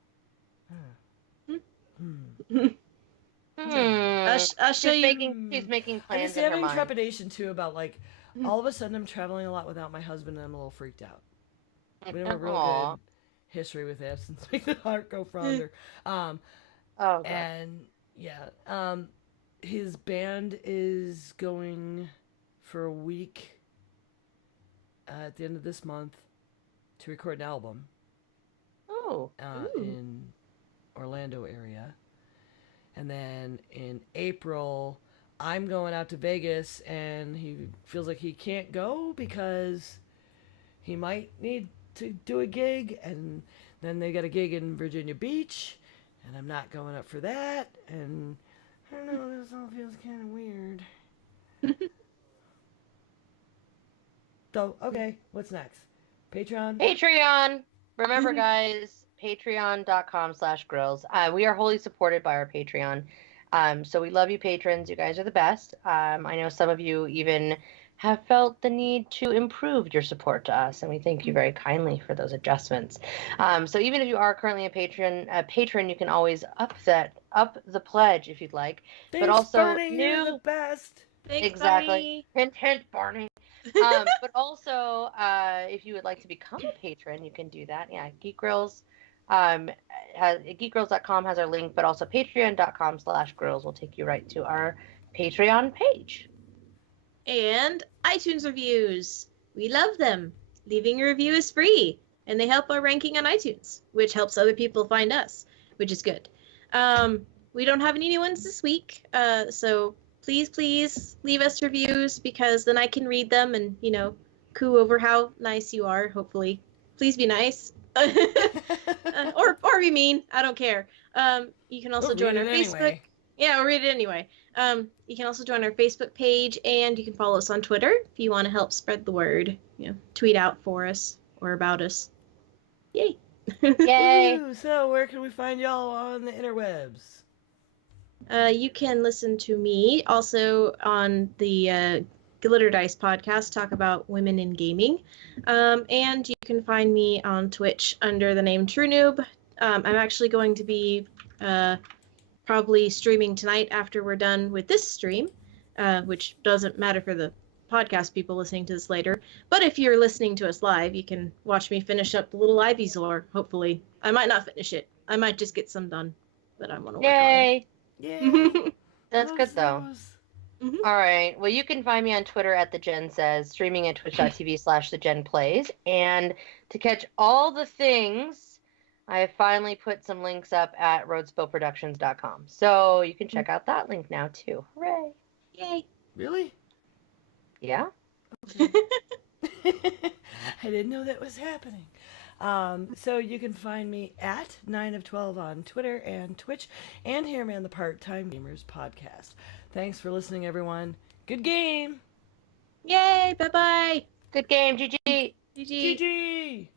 I'll show you. She's making I'm plans just in her having mind. trepidation too about like all of a sudden I'm traveling a lot without my husband and I'm a little freaked out. We have a real Aw. good history with absence, make the heart go fonder. Oh, God. And yeah, his band is going for a week at the end of this month to record an album Oh. in Orlando area. And then in April, I'm going out to Vegas, and he feels like he can't go because he might need to do a gig, and then they got a gig in Virginia Beach, and I'm not going up for that, and I don't know, this all feels kind of weird. So, okay, what's next? Patreon? Patreon. Remember, guys, patreon.com/grills. We are wholly supported by our Patreon. So we love you, patrons. You guys are the best. I know some of you even have felt the need to improve your support to us, and we thank you very kindly for those adjustments. So even if you are currently a patron, you can always up the pledge if you'd like. Thanks, but also Barney, you're the best. Thanks, exactly. Barney. Hint, hint, Barney. But also, if you would like to become a patron, you can do that. Yeah, Geek Grills, geekgrills.com has our link, but also patreon.com/grills will take you right to our Patreon page. And iTunes reviews. We love them. Leaving a review is free, and they help our ranking on iTunes, which helps other people find us, which is good. We don't have any new ones this week, so please leave us reviews, because then I can read them and, coo over how nice you are, hopefully. Please be nice. or be mean. I don't care. You can also join our Facebook. Anyway. Yeah, I'll read it anyway. You can also join our Facebook page, and you can follow us on Twitter if you want to help spread the word. Tweet out for us or about us. Yay! Yay! Woo! So where can we find y'all on the interwebs? You can listen to me also on the Glitter Dice podcast, talk about women in gaming. And you can find me on Twitch under the name True Noob. I'm actually going to be probably streaming tonight after we're done with this stream, which doesn't matter for the podcast people listening to this later. But if you're listening to us live, you can watch me finish up the Little Ivy's lore, hopefully. I might not finish it. I might just get some done that I want to work Yay! Yay! That's good though. Mhm. All right. Well, you can find me on Twitter at the Jen Says, streaming at twitch.tv/thejenplays. And to catch all the things, I have finally put some links up at roadspillproductions.com. So you can check out that link now too. Hooray. Yay! Really? Yeah. I didn't know that was happening. So you can find me at 9 of 12 on Twitter and Twitch, and hear me on the Part-Time Gamers podcast. Thanks for listening, everyone. Good game! Yay! Bye-bye! Good game, GG. GG! GG!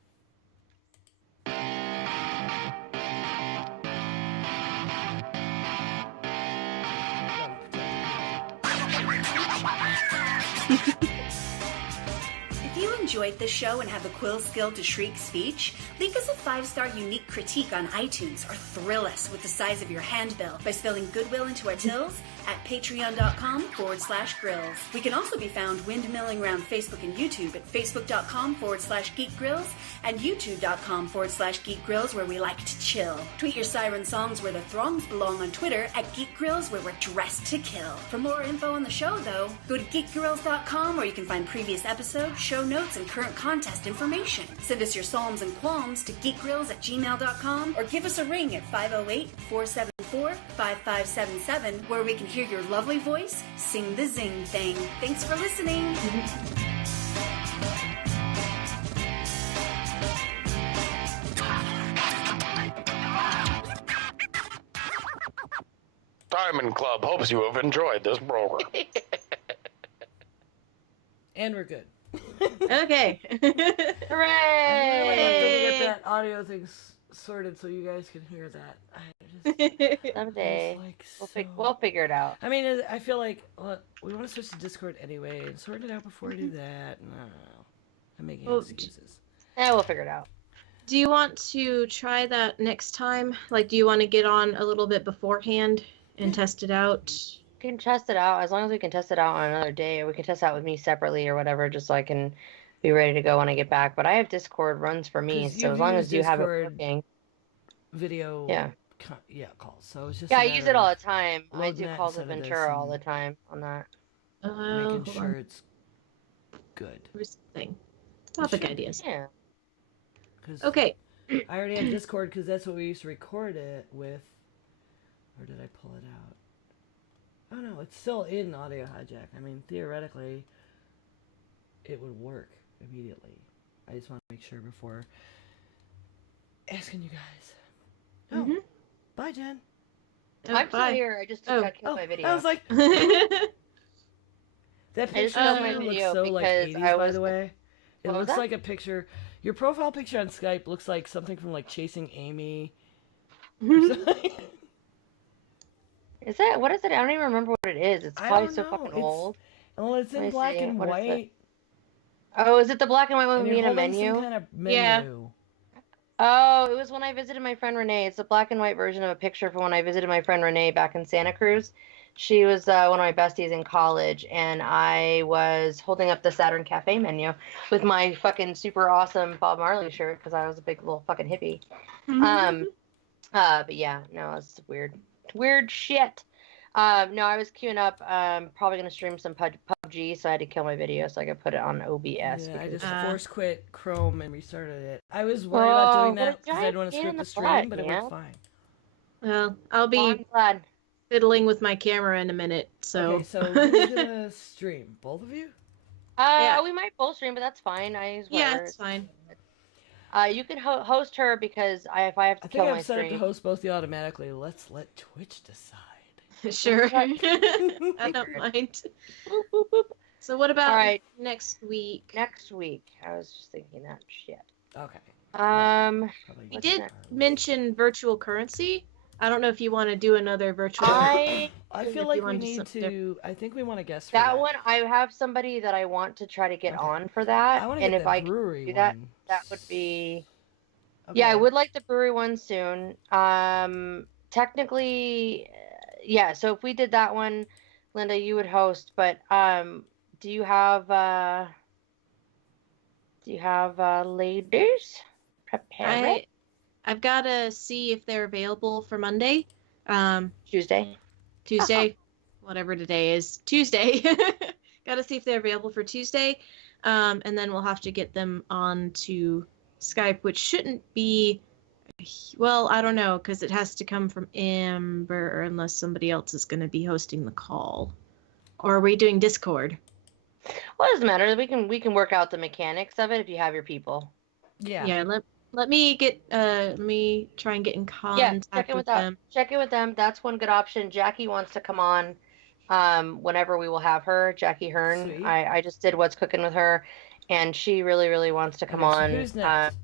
If you enjoyed the show and have the quill skill to shriek speech, leave us a 5-star unique critique on iTunes, or thrill us with the size of your handbill by spelling goodwill into our tills at patreon.com/grills. We can also be found windmilling around Facebook and YouTube at facebook.com/geekgrills and youtube.com/geekgrills, where we like to chill. Tweet your siren songs where the throngs belong on Twitter at geekgrills, where we're dressed to kill. For more info on the show, though, go to geekgrills.com, where you can find previous episodes, show notes, and current contest information. Send us your psalms and qualms to geekgrills@gmail.com, or give us a ring at 508-474-5577, where we can hear your lovely voice sing the zing thing. Thanks for listening. Diamond Club hopes you have enjoyed this program. And we're good. Okay. I really Hooray! hope they get that audio thing sorted so you guys can hear that. Someday. Like We'll figure it out. I mean, I feel like we want to switch to Discord anyway and sort it out before we do that. And I don't know. I'm making excuses. Yeah, we'll figure it out. Do you want to try that next time? Like, do you want to get on a little bit beforehand and test it out? We can test it out as long as we can test it out on another day, or we can test it out with me separately or whatever, just so I can be ready to go when I get back. But I have Discord runs for me, 'Cause so you've as long used as you have it Discord working. Video. Yeah. Calls. So it's just Yeah, a I use matter it all of the time. I loading do that calls with instead of this Ventura all and the time on that. making Hold sure on. it's good. Where's the thing? Topic Sure. ideas. Yeah. 'Cause Okay. I already have Discord because that's what we used to record it with. Or did I pull it out? Oh no, it's still in Audio Hijack. I mean, theoretically, it would work immediately. I just want to make sure before asking you guys. Oh, Mhm. bye, Jen. I'm still Bye. here. I just Oh. got killed by video. I was like, that I just picture killed my looks video so like because 80s, I by was- the way. It What was looks that? like a picture. Your profile picture on Skype looks like something from like Chasing Amy. Or something. Is it? What is it? I don't even remember what it is. It's I probably don't so know. fucking old. Well, it's Let in me black see. and What is it? white, Oh, is it the black and white one and with me you're in a holding some menu? kind of Yeah. menu. Oh, it was when I visited my friend Renee. It's a black and white version of a picture from when I visited my friend Renee back in Santa Cruz. She was one of my besties in college, and I was holding up the Saturn Cafe menu with my fucking super awesome Bob Marley shirt because I was a big little fucking hippie. But yeah, no, it's weird shit. No, I was queuing up. Probably gonna stream some PUBG, so I had to kill my video so I could put it on OBS. Yeah, I because just force quit Chrome and restarted it. I was worried about doing what a that because I didn't want to giant screw pain up in the the stream, butt, but it man. worked fine. Well, I'll Well, be I'm glad. fiddling with my camera in a minute, so. Okay, so who's gonna stream? Both of you? Yeah. We might both stream, but that's fine. I use Yeah, whatever. it's fine. You can host her because if I have to I kill think my I've set up to stream. host both the automatically. Let's let Twitch decide. Sure. Right. I don't mind. Boop, boop, boop. So what about All right. next week? Next week, I was just thinking that shit. Okay. Um, Probably We what's did next? mention virtual currency. I don't know if you want to do another virtual. I feel if like you we wanna do need something to. I think we want to guess for that one. I have somebody that I want to try to get on for that, I want to and get if that I can brewery do that, one. that would be. Okay. Yeah, I would like the brewery one soon. Technically, yeah. So if we did that one, Linda, you would host. But do you have ladies prepared? I've got to see if they're available for Monday, Tuesday. Tuesday, whatever today is. Tuesday. Got to see if they're available for Tuesday, and then we'll have to get them on to Skype, which shouldn't be. Well, I don't know because it has to come from Amber, unless somebody else is going to be hosting the call. Or are we doing Discord? Well, it doesn't matter. We can work out the mechanics of it if you have your people. Yeah. Yeah. Let me try and get in contact check in with with them. Check in with them. That's one good option. Jackie wants to come on. Whenever we will have her, Jackie Hearn. Sweet. I just did what's cooking with her, and she really wants to come Okay, so on. who's next?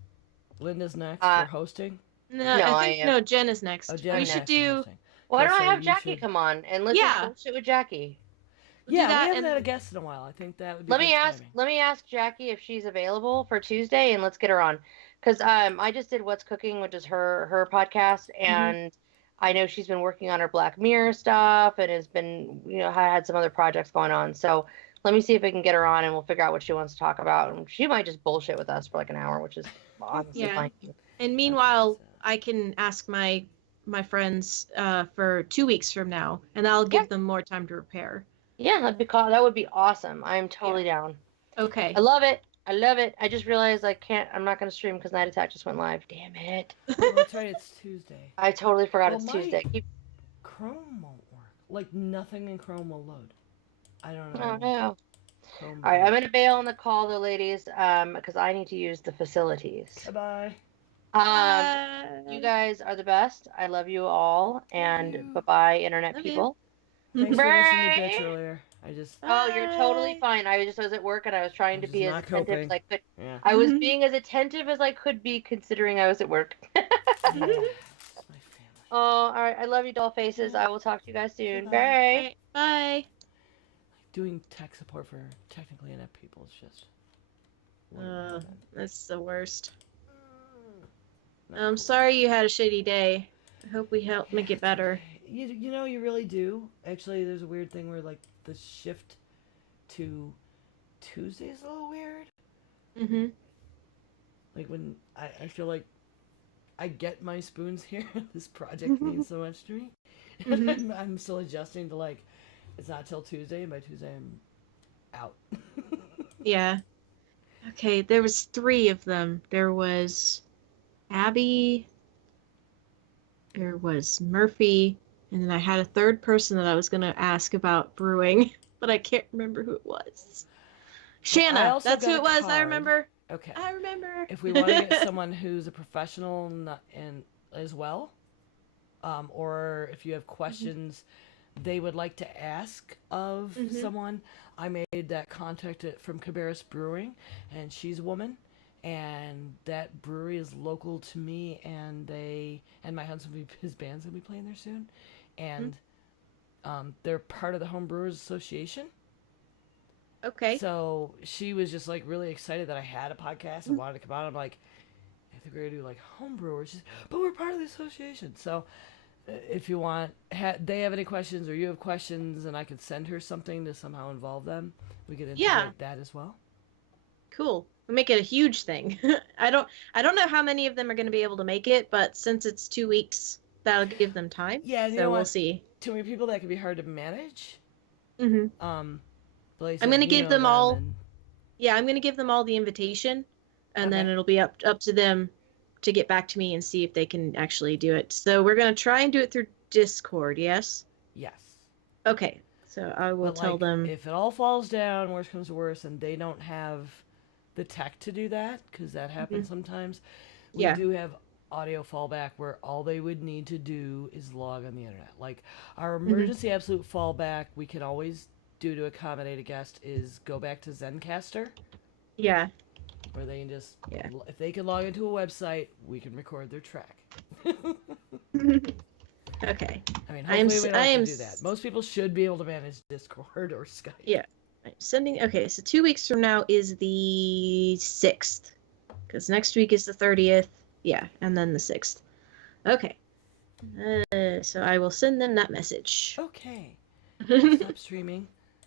Linda's next for hosting. No, No, I think I am. no. Jen is next. Oh, Jen we is should next for do. hosting. Why Okay, don't I so have you Jackie should- come on and let's Yeah. just bullshit with Jackie? We'll do Yeah, that we haven't and- had a guest in a while. I think that would be Let good me ask. timing. Let me ask Jackie if she's available for Tuesday, and let's get her on. Because I just did what's cooking, which is her podcast, and I know she's been working on her Black Mirror stuff, and has been had some other projects going on. So let me see if I can get her on, and we'll figure out what she wants to talk about. And she might just bullshit with us for like an hour, which is honestly Yeah. fine. And meanwhile, I can ask my friends for 2 weeks from now, and I'll give them more time to prepare. Yeah, that would be awesome. I'm totally down. Okay. I love it. I love it. I just realized I'm not going to stream because Night Attack just went live. Damn it. Oh, that's right. It's Tuesday. I totally forgot Well, it's my- Tuesday. Chrome won't work. Like nothing in Chrome will load. I don't know. Oh no. Chrome All right, I'm going to bail on the call though, ladies, because I need to use the facilities. Bye. You guys are the best. I love you all, and you. bye-bye, internet Love you. people. Thanks for listening to Bye. bitch earlier. I just Oh, you're totally Bye. fine. I was at work and I was trying I'm to just be as not attentive as coping. I could. yeah. I was Mhm. being as attentive as I could be, considering I was at work. Yeah, it's my family. Oh, all right. I love you, doll faces. I will talk to you guys soon. Goodbye. Bye. Alright, bye. Doing tech support for technically inept people is just. That's the worst. Not I'm cool. sorry you had a shitty day. I hope we help make it It's better. okay. You know you really do. Actually, there's a weird thing where like the shift to Tuesday is a little weird. Mm-hmm. Like when I feel like I get my spoons here. This project means so much to me. And I'm still adjusting to like it's not till Tuesday, and by Tuesday I'm out. Yeah. Okay, there was 3 of them. There was Abby, there was Murphy, and then I had a third person that I was going to ask about brewing, but I can't remember who it was. Shanna, also that's who got it a was. I card. remember. Okay. I remember. If we want to get someone who's a professional and as well, or if you have questions they would like to ask of someone, I made that contact from Cabarrus Brewing, and she's a woman, and that brewery is local to me, and my husband, his band's gonna be playing there soon, and They're part of the Homebrewers Association. Okay. So she was just like really excited that I had a podcast and wanted to come out. I'm like, I think we're gonna do like homebrewers, but we're part of the association. So if you want, they have any questions or you have questions, and I could send her something to somehow involve them, we could integrate that as well. Cool. We'll make it a huge thing. I don't know how many of them are going to be able to make it, but since it's 2 weeks, that'll give them time. Yeah, so we'll see. Too many people, that can be hard to manage. Mm-hmm. I'm going to give them all. Yeah, I'm going to give them all the invitation, and then it'll be up to them to get back to me and see if they can actually do it. So we're going to try and do it through Discord. Yes. Yes. Okay. So I will tell them. If it all falls down, worst comes to worst, and they don't have the tech to do that, because that happens sometimes, we do have audio fallback where all they would need to do is log on the internet. Like our emergency absolute fallback we can always do to accommodate a guest is go back to Zencaster. Yeah. Where they can just, if they can log into a website, we can record their track. Okay. I mean, hopefully we don't have to do that. Most people should be able to manage Discord or Skype. Yeah. I'm sending. Okay, so 2 weeks from now is the 6th, because next week is the 30th. Yeah, and then the 6th. Okay. So I will send them that message. Okay. Stop streaming.